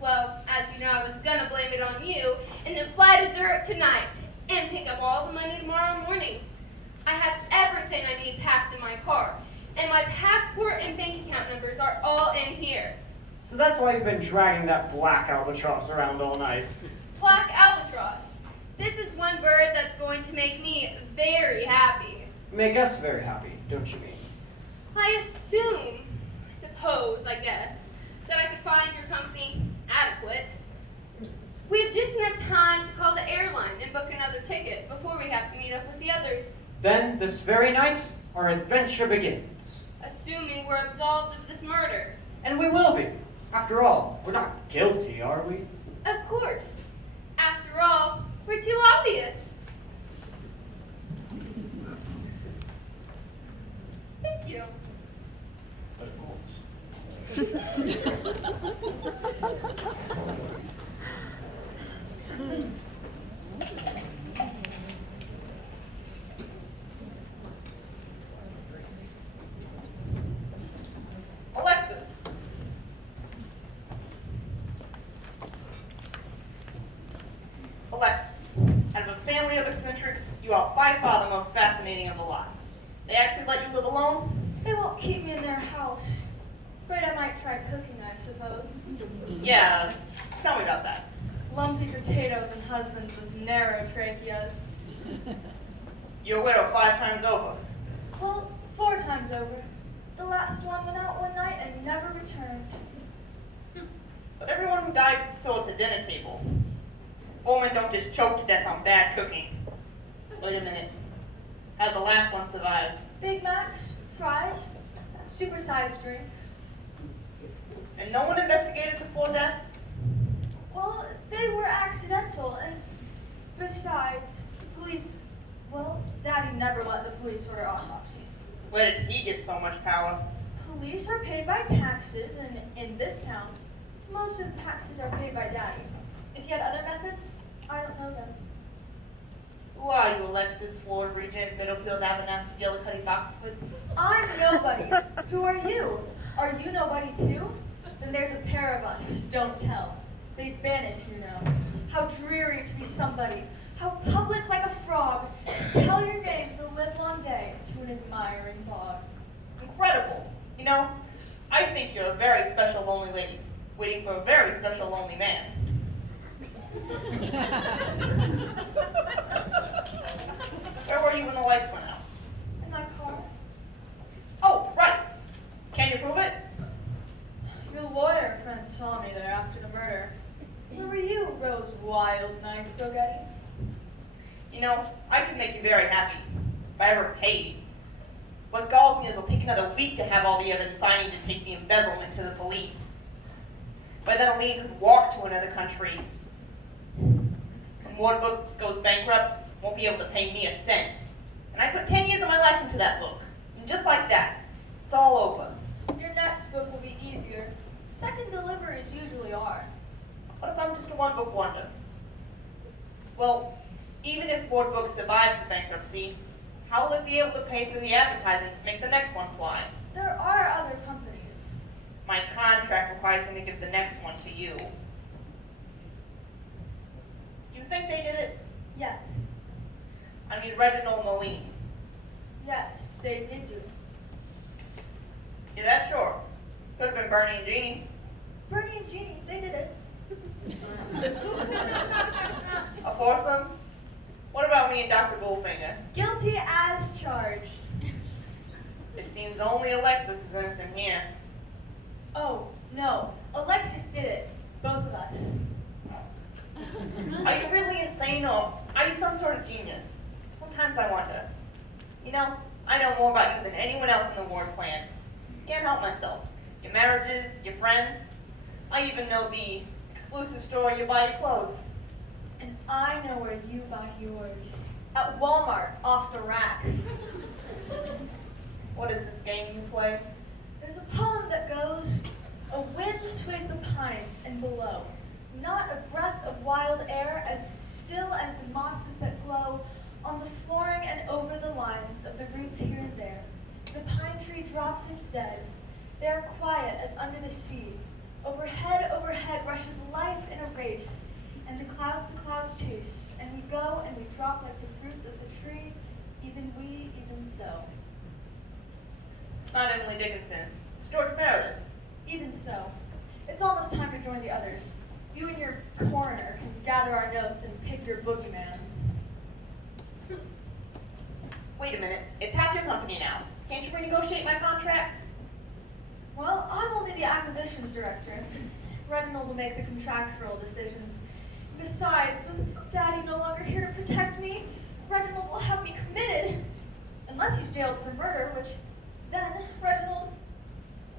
Well, as you know, I was gonna blame it on you, and then fly to Zurich tonight, and pick up all the money tomorrow morning. I have everything I need packed in my car, and my passport and bank account numbers are all in here. So that's why you've been dragging that black albatross around all night. Black albatross. This is one bird that's going to make me very happy. Make us very happy, don't you mean? I suppose, I guess, that I could find your company adequate. We have just enough time to call the airline and book another ticket before we have to meet up with the others. Then, this very night, our adventure begins. Assuming we're absolved of this murder. And we will be. After all, we're not guilty, are we? Of course. After all, we're too obvious. Thank you. Alexis. Alexis, out of a family of eccentrics, you are by far the most fascinating of the lot. They actually let you live alone? They won't keep me in their house. Afraid I might try cooking, I suppose. Yeah, tell me about that. Lumpy potatoes and husbands with narrow tracheas. You're a widow 5 times over. Well, 4 times over. The last one went out one night and never returned. But everyone who died so at the dinner table. Women don't just choke to death on bad cooking. Wait a minute. How did the last one survive? Big Macs, fries, supersized drinks. And no one investigated the 4 deaths? Well, they were accidental, and besides, the police, well, Daddy never let the police order autopsies. Where did he get so much power? Police are paid by taxes, and in this town, most of the taxes are paid by Daddy. If he had other methods, I don't know them. Who are you, Alexis Ward, Regent, Middlefield Avenue, Gillicuddy, Boxwoods? I'm nobody. Who are you? Are you nobody too? Then there's a pair of us, don't tell. They vanish, you know. How dreary to be somebody. How public like a frog. Tell your name the livelong day to an admiring bog. Incredible. You know, I think you're a very special lonely lady, waiting for a very special lonely man. Where were you when the lights went out? In my car. Oh, right. Can you prove it? Your lawyer friend saw me there after the murder. Where were you those wild nights, Gogetti? You know, I could make you very happy if I ever paid. What galls me is it'll take another week to have all the evidence I need to take the embezzlement to the police. By then, Aline could walk to another country. When Ward Books goes bankrupt, won't be able to pay me a cent. And I put 10 years of my life into that book. And just like that, it's all over. Your next book will be easier. Second deliveries usually are. What if I'm just a one-book wonder? Well, even if Ward Books survives the bankruptcy, how will it be able to pay for the advertising to make the next one fly? There are other companies. My contract requires me to give the next one to you. Do you think they did it? Yes. I mean Reginald and Aline. Yes, they did do it. You're that sure? Could have been Bernie and Jeannie. Bernie and Jeannie, they did it. A foursome? What about me and Dr. Goldfinger? Guilty as charged. It seems only Alexis is innocent here. Oh, no. Alexis did it. Both of us. Are you really insane or are you some sort of genius? Sometimes I wonder. You know, I know more about you than anyone else in the ward plan. Can't help myself. Your marriages, your friends. I even know the exclusive store you buy your clothes. And I know where you buy yours. At Walmart, off the rack. What is this game you play? There's a poem that goes, "A wind sways the pines and below, not a breath of wild air, as still as the mosses that glow on the flooring and over the lines of the roots here and there. The pine tree drops its dead. They are quiet as under the sea. Overhead, overhead rushes life in a race, and the clouds chase, and we go and we drop like the fruits of the tree, even we, even so." It's not Emily Dickinson. It's George Meredith. Even so, it's almost time to join the others. You and your coroner can gather our notes and pick your boogeyman. Wait a minute. It's half your company now. Can't you renegotiate my contract? Well, I'm only the acquisitions director. Reginald will make the contractual decisions. Besides, with Daddy no longer here to protect me, Reginald will have me committed. Unless he's jailed for murder, which then Reginald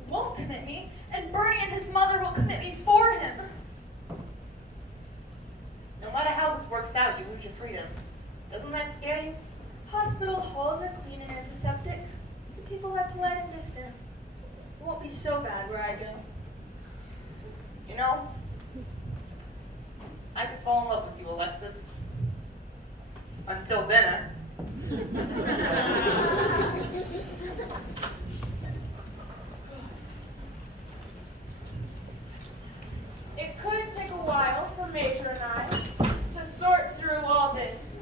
won't commit me, and Bernie and his mother will commit me for him. No matter how this works out, you lose your freedom. Doesn't that scare you? Hospital halls are clean and antiseptic. The people are polite and distant. It won't be so bad where I go. You know, I could fall in love with you, Alexis. Until dinner. It could take a while for Major and I to sort through all this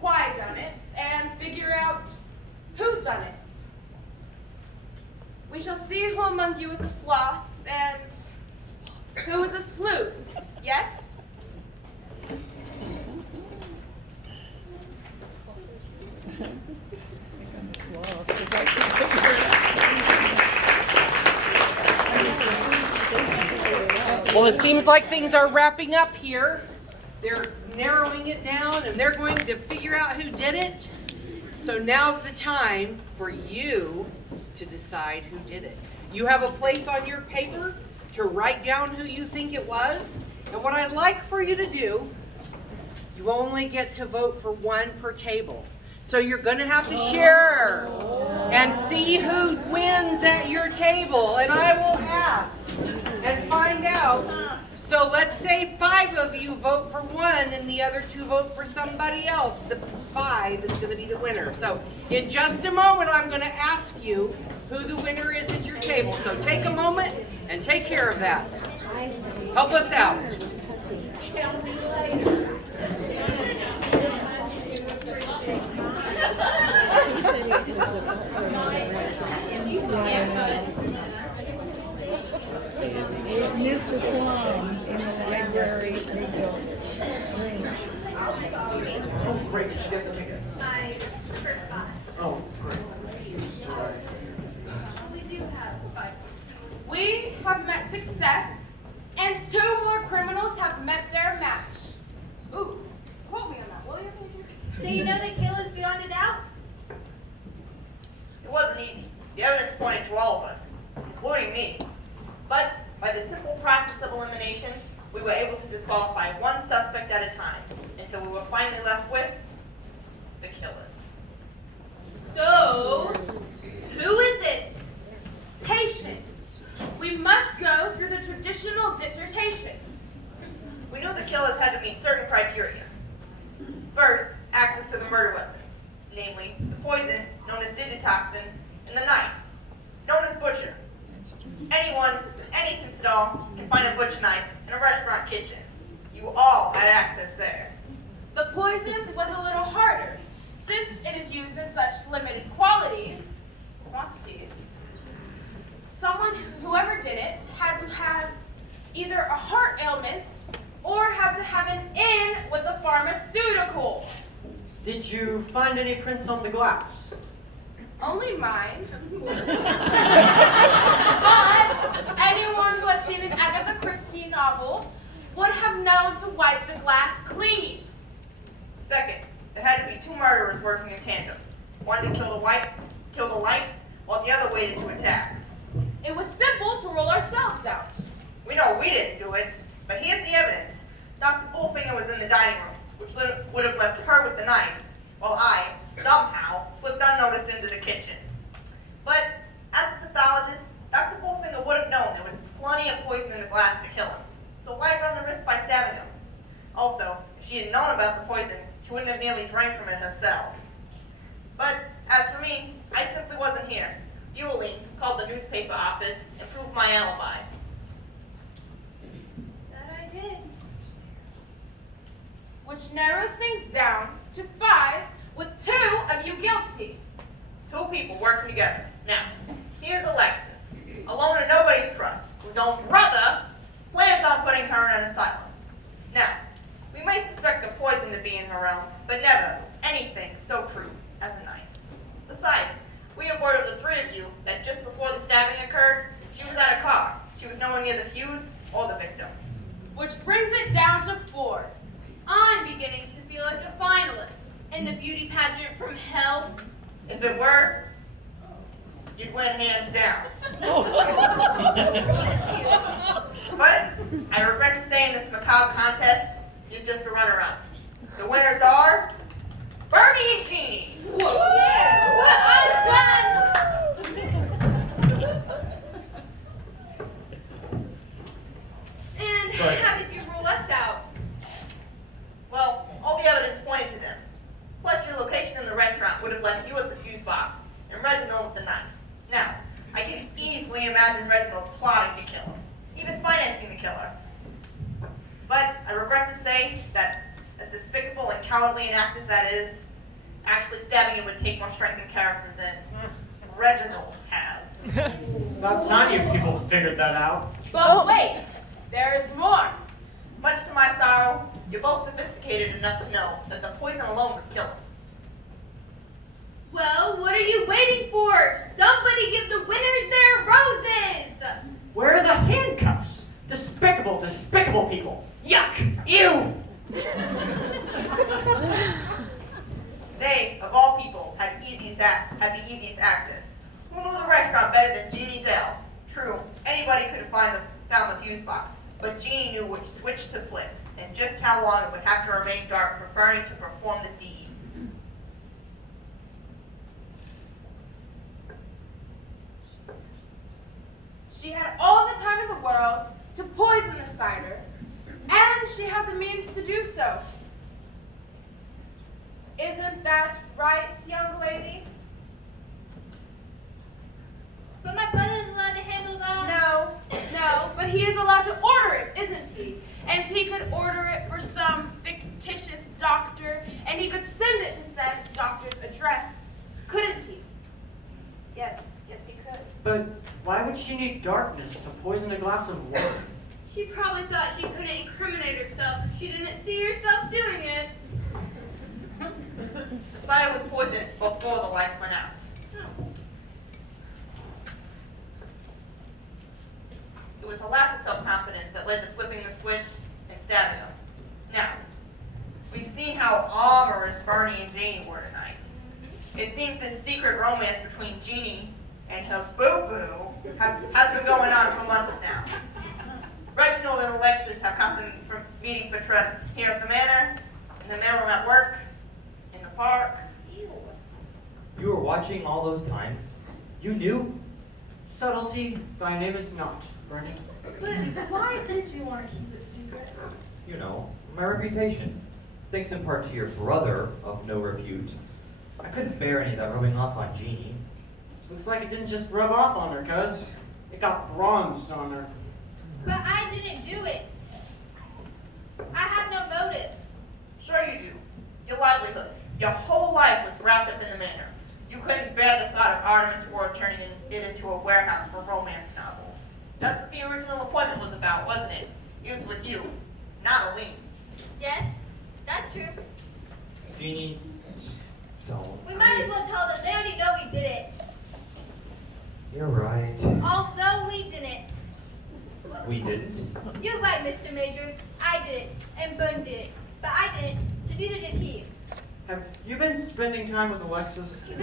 why-done-its and figure out who done it. We shall see who among you is a sloth and who is a sleuth, yes? Well, it seems like things are wrapping up here. They're narrowing it down and they're going to figure out who did it. So now's the time for you to decide who did it. You have a place on your paper to write down who you think it was. And what I'd like for you to do, you only get to vote for one per table. So you're going to have to share and see who wins at your table. And I will ask and find out. So let's say 5 of you vote for one and the other 2 vote for somebody else. The 5 is going to be the winner. So in just a moment, I'm going to ask you who the winner is at your table. So take a moment and take care of that. Help us out. There's Mr. Plum in the library rebuilt. Oh, great. Did you get the tickets? I first spot. Oh, great. We do have 5. We have met success, and 2 more criminals have met their match. Ooh, quote me on that, will you? So you know the killer's beyond a doubt? It wasn't easy. The evidence pointed to all of us, including me. But by the simple process of elimination, we were able to disqualify one suspect at a time until we were finally left with the killers. So, who is it? Patience. We must go through the traditional dissertations. We knew the killers had to meet certain criteria. First, access to the murder weapons, namely the poison known as digitoxin and the knife, known as butcher. Anyone with any sense at all can find a butcher knife in a restaurant kitchen. You all had access there. The poison was a little harder, since it is used in such limited quantities. Whoever did it, had to have either a heart ailment or had to have an in with a pharmaceutical. Did you find any prints on the glass? Only mine. But anyone who has seen an Agatha Christie novel would have known to wipe the glass clean. Second, there had to be two murderers working in tandem. One to kill the lights, while the other waited to attack. It was simple to rule ourselves out. We know we didn't do it, but here's the evidence. Dr. Bullfinger was in the dining room, which would have left her with the knife, while I, somehow, slipped unnoticed into the kitchen. But, as a pathologist, Dr. Bullfinger would have known there was plenty of poison in the glass to kill him, so why run the risk by stabbing him? Also, if she had known about the poison, she wouldn't have nearly drank from it herself. But, as for me, I simply wasn't here. Yulie called the newspaper office and proved my alibi. That I did. Which narrows things down to 5 with 2 of you guilty. 2 people working together. Now, here's Alexis, alone in nobody's trust, whose own brother plans on putting her in an asylum. Now, we may suspect the poison to be in her realm, but never anything so crude as a knife. Besides, we have word of the 3 of you that just before the stabbing occurred, she was at a car. She was nowhere near the fuse or the victim. Which brings it down to 4. I'm beginning to feel like a finalist in the beauty pageant from hell. If it were, you'd win hands down. But I regret to say in this macabre contest, you're just a runner-up. The winners are Bernie and Jeannie. I'm done! And Right. how did you rule us out? Well, all the evidence pointed to them. Plus, your location in the restaurant would have left you at the fuse box and Reginald with the knife. Now, I can easily imagine Reginald plotting to kill him, even financing the killer. But I regret to say that, as despicable and cowardly an act as that is, actually stabbing him would take more strength and character than Reginald has. About time you people figured that out. But wait, there is more. Much to my sorrow, you're both sophisticated enough to know that the poison alone would kill him. Well, what are you waiting for? Somebody give the winners their roses! Where are the handcuffs? Despicable, despicable people. Yuck! Ew! They, of all people, had the easiest access. Who knew the restaurant better than Jeannie Dell? True, anybody could have found the fuse box, but Jeannie knew which switch to flip, and just how long it would have to remain dark for Bernie to perform the deed. She had all the time in the world to poison the cider, and she had the means to do so. Isn't that right, young lady? But my brother's allowed to handle that. No, but he is allowed to order it, isn't he? And he could order it for some fictitious doctor, and he could send it to said doctor's address, couldn't he? Yes, he could. But why would she need darkness to poison a glass of water? She probably thought she couldn't incriminate herself if she didn't see herself doing it. The cider was poisoned before the lights went out. It was a lack of self-confidence that led to flipping the switch and stabbing him. Now, we've seen how amorous Bernie and Jeannie were tonight. It seems this secret romance between Jeannie and her boo-boo has been going on for months now. Reginald and Alexis have come from meeting for trust here at the manor, in the mailroom at work, in the park. You were watching all those times? You knew? Subtlety, thy name is not, Bernie. But why did you want to keep it secret? You know, my reputation. Thanks in part to your brother of no repute. I couldn't bear any of that rubbing off on Jeannie. Looks like it didn't just rub off on her, cuz. It got bronzed on her. But I didn't do it. I have no motive. Sure you do. Your livelihood, your whole life was wrapped up in the manor. You couldn't bear the thought of Artemis Ward turning it into a warehouse for romance novels. That's what the original appointment was about, wasn't it? It was with you, not Aline. Yes, that's true. Jeannie, don't. We might as well tell them. They already know we did it. You're right. Although we didn't. We didn't. You're right, Mr. Major. I did it, and Bun did it. But I didn't, so neither did he. Have you been spending time with Alexis? When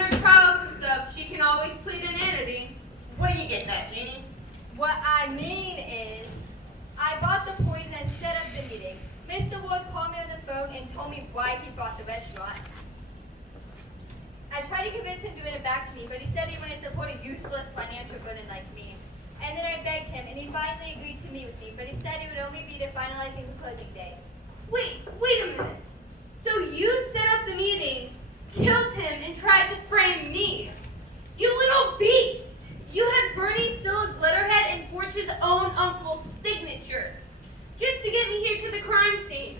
her trial comes up, she can always plead inanity. What are you getting at, Jeannie? What I mean is, I bought the poison and set up the meeting. Mr. Ward called me on the phone and told me why he bought the restaurant. I tried to convince him to give it back to me, but he said he wouldn't support a useless financial burden like me. And then I begged him, and he finally agreed to meet with me, but he said it would only be to finalizing the closing day. Wait a minute. So you set up the meeting, killed him, and tried to frame me. You little beast! You had Bernie steal his letterhead and forge his own uncle's signature, just to get me here to the crime scene.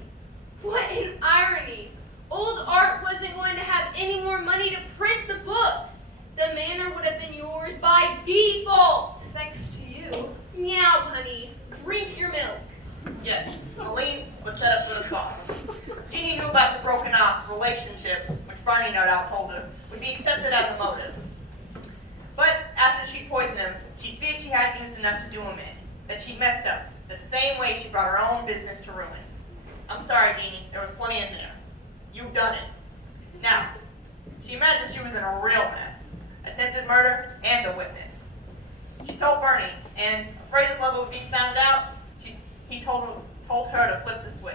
What an irony. Old Art wasn't going to have any more money to print the books. The manor would have been yours by default. Thanks to you. Meow, honey. Drink your milk. Yes, Aline was set up for the cause. Jeannie knew about the broken off relationship, which Barney no doubt told her, would be accepted as a motive. But after she poisoned him, she feared she hadn't used enough to do him in, that she messed up, the same way she brought her own business to ruin. I'm sorry, Jeannie, there was plenty in there. You've done it. Now, she imagined she was in a real mess. Attempted murder and a witness. She told Bernie, and afraid his love would be found out, he told her to flip the switch.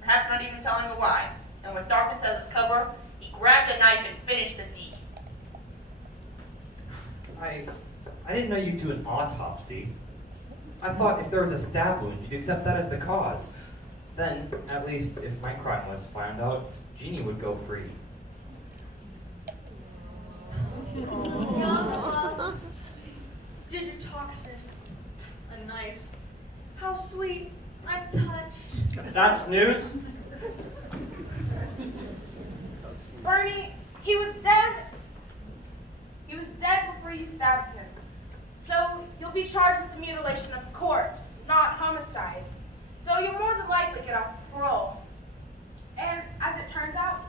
Perhaps not even telling her why. And with darkness as his cover, he grabbed a knife and finished the deed. I didn't know you'd do an autopsy. I thought if there was a stab wound, you'd accept that as the cause. Then, at least, if my crime was found out, Jeannie would go free. Digitoxin. A knife. How sweet. I'm touched. That's news. Bernie, he was dead. He was dead before you stabbed him. So you'll be charged with the mutilation of a corpse, not homicide. So you'll more than likely get off parole. And as it turns out,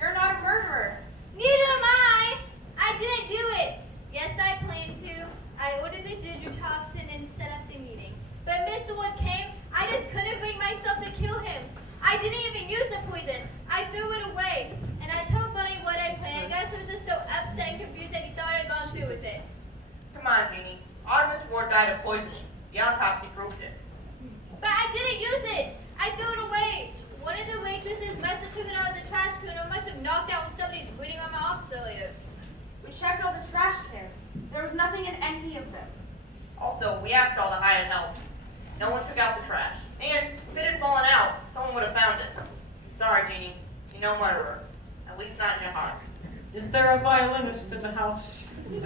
you're not a murderer. Neither am I! I didn't do it! Yes, I planned to. I ordered the digitoxin and set up the meeting. But Mr. Wood came, I just couldn't bring myself to kill him. I didn't even use the poison. I threw it away. And I told Bunny what I planned. I guess he was just so upset and confused that he thought I'd gone through with it. Come on, Jeannie. Artemis Ward died of poisoning. The autopsy proved it. But I didn't use it. I threw it away. One of the waitresses must have took it out of the trash can or must have knocked out when somebody's reading on my office earlier. We checked all the trash cans. There was nothing in any of them. Also, we asked all the hired help. No one took out the trash. And if it had fallen out, someone would have found it. Sorry, Jeannie. You're no murderer. At least not in your heart. Is there a violinist in the house? You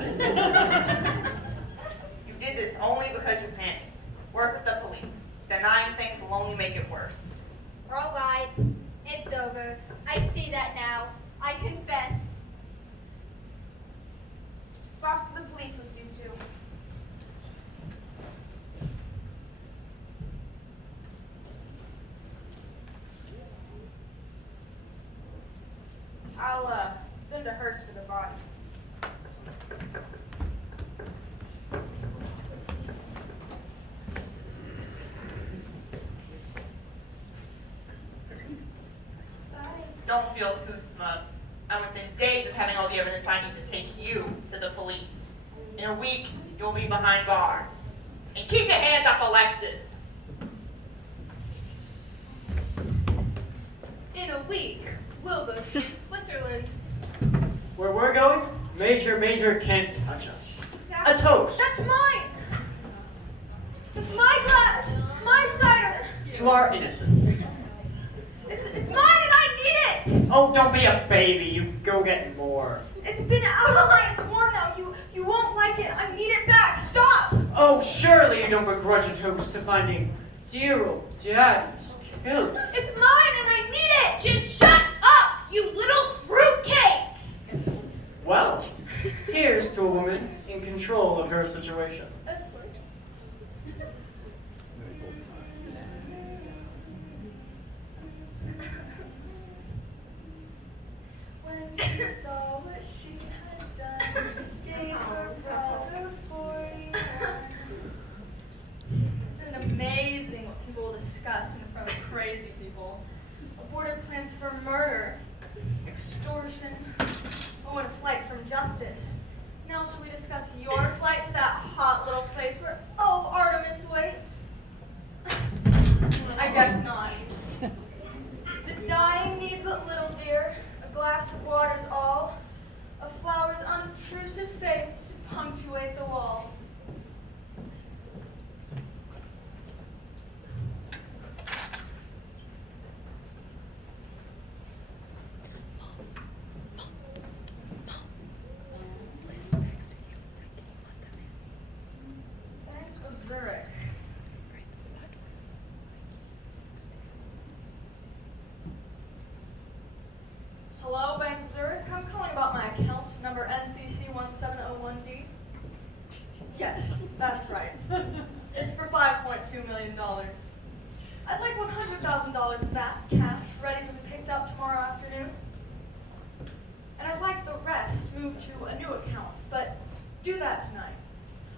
did this only because you panicked. Work with the police. Denying things will only make it worse. All right. It's over. I see that now. I confess. Off to the police with you two. I'll send a hearse for the body. Don't feel too smug. I'm within days of having all the evidence I need to take you to the police. In a week, you'll be behind bars. And keep your hands off Alexis. In a week, we'll go to Switzerland. Where we're going, Major can't touch us. A toast That's mine! It's my glass! My cider! to our innocence. It's mine and I need it! Oh, don't be a baby. You go get more. It's been out all night. It's warm now. You won't like it. I need it back. Stop! Oh, surely you don't begrudge a toast to finding dear old daddy's killed. It's mine and I need it! Just shut up, you little fruitcake! Well, here's to a woman in control of her situation. When she saw what she had done, gave her brother for amazing what people will discuss in front of crazy people. Aborted plans for murder, extortion, and flight from justice. Now shall we discuss your flight to that hot little place where, oh, Artemis waits? I guess not. The dying need but little, dear. A glass of water's all. A flower's unobtrusive face to punctuate the wall. Banks of Zurich. Hello, Bank of Zurich. I'm calling about my account, number NCC1701D. Yes, that's right. It's for $5.2 million. I'd like $100,000 of that, cash, ready to be picked up tomorrow afternoon. And I'd like the rest moved to a new account, but do that tonight.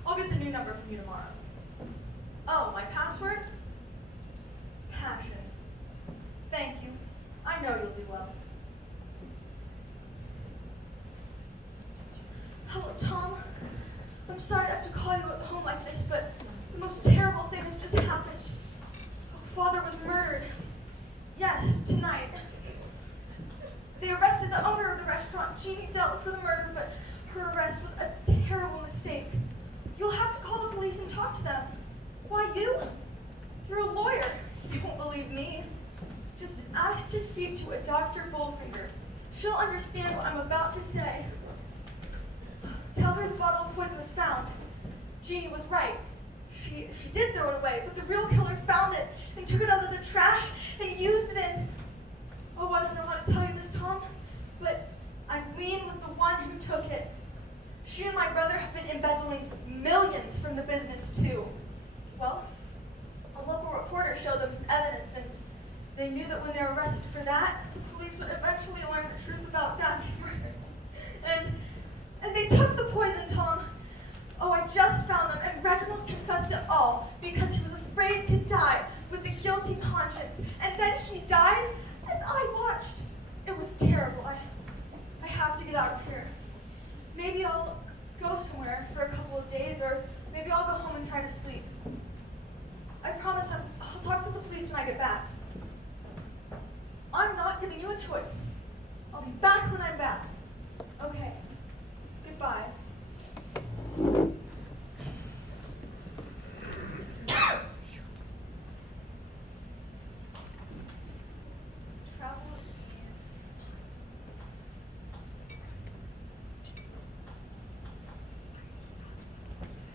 I'll get the new number from you tomorrow. Oh, my password? Passion. Thank you. I know you'll do well. Hello, Tom. I'm sorry to have to call you at home like this, but the most terrible thing has just happened. Father was murdered. Yes, tonight. They arrested the owner of the restaurant. Jeannie dealt for the murder, but her arrest was a terrible mistake. You'll have to call the police and talk to them. Why you? You're a lawyer. You won't believe me. Just ask to speak to a Dr. Bullfinger. She'll understand what I'm about to say. Tell her the bottle of poison was found. Jeannie was right. She did throw it away, but the real killer found it and took it out of the trash and used it in... Oh, I don't know how to tell you this, Tom, but Eileen was the one who took it. She and my brother have been embezzling millions from the business, too. Well, a local reporter showed them his evidence, and they knew that when they were arrested for that, the police would eventually learn the truth about Daddy's murder. And they took the poison, Tom. Oh, I just found them, and Reginald confessed it all because he was afraid to die with a guilty conscience. And then he died as I watched. It was terrible. I have to get out of here. Maybe I'll go somewhere for a couple of days, or maybe I'll go home and try to sleep. I promise I'll talk to the police when I get back. I'm not giving you a choice. I'll be back when I'm back. Okay. Goodbye. Travel ease.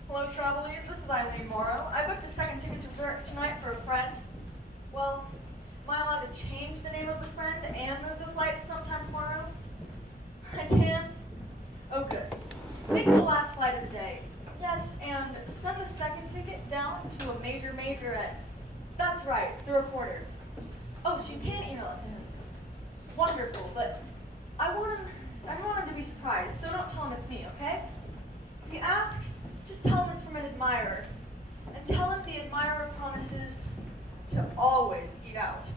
Hello, Travelies. This is Eileen Morrow. I booked a second ticket to Zurich tonight for a friend. Well, am I allowed to change the name of the friend and move the flight to sometime tomorrow? I can? Oh, good. Make it the last flight of the day. Yes, and send the second ticket down to a major at... That's right, the reporter. Oh, so you can email it to him. Wonderful, but I want him to be surprised, so don't tell him it's me, okay? If he asks, just tell him it's from an admirer. And tell him the admirer promises to always eat out.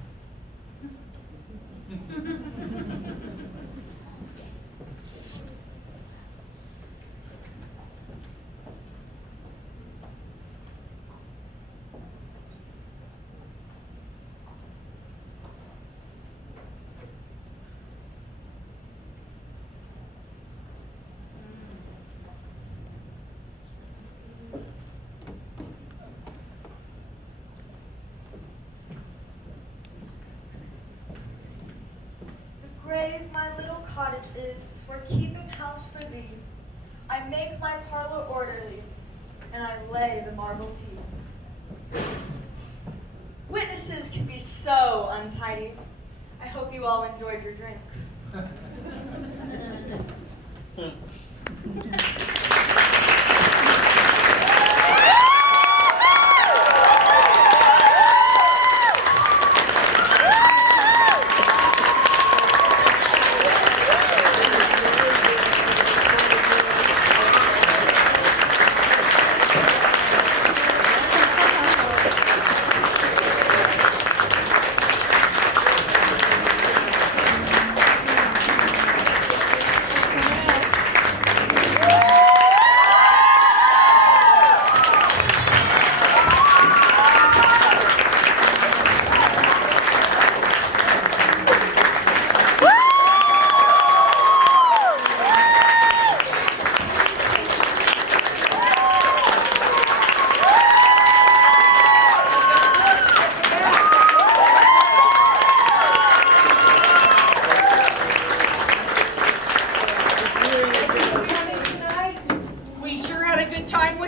Grave my little cottage is, where keeping house for thee. I make my parlor orderly, and I lay the marble tea. Witnesses can be so untidy. I hope you all enjoyed your drinks.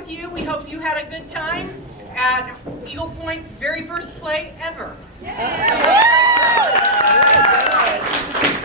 with you. We hope you had a good time at Eagle Point's very first play ever.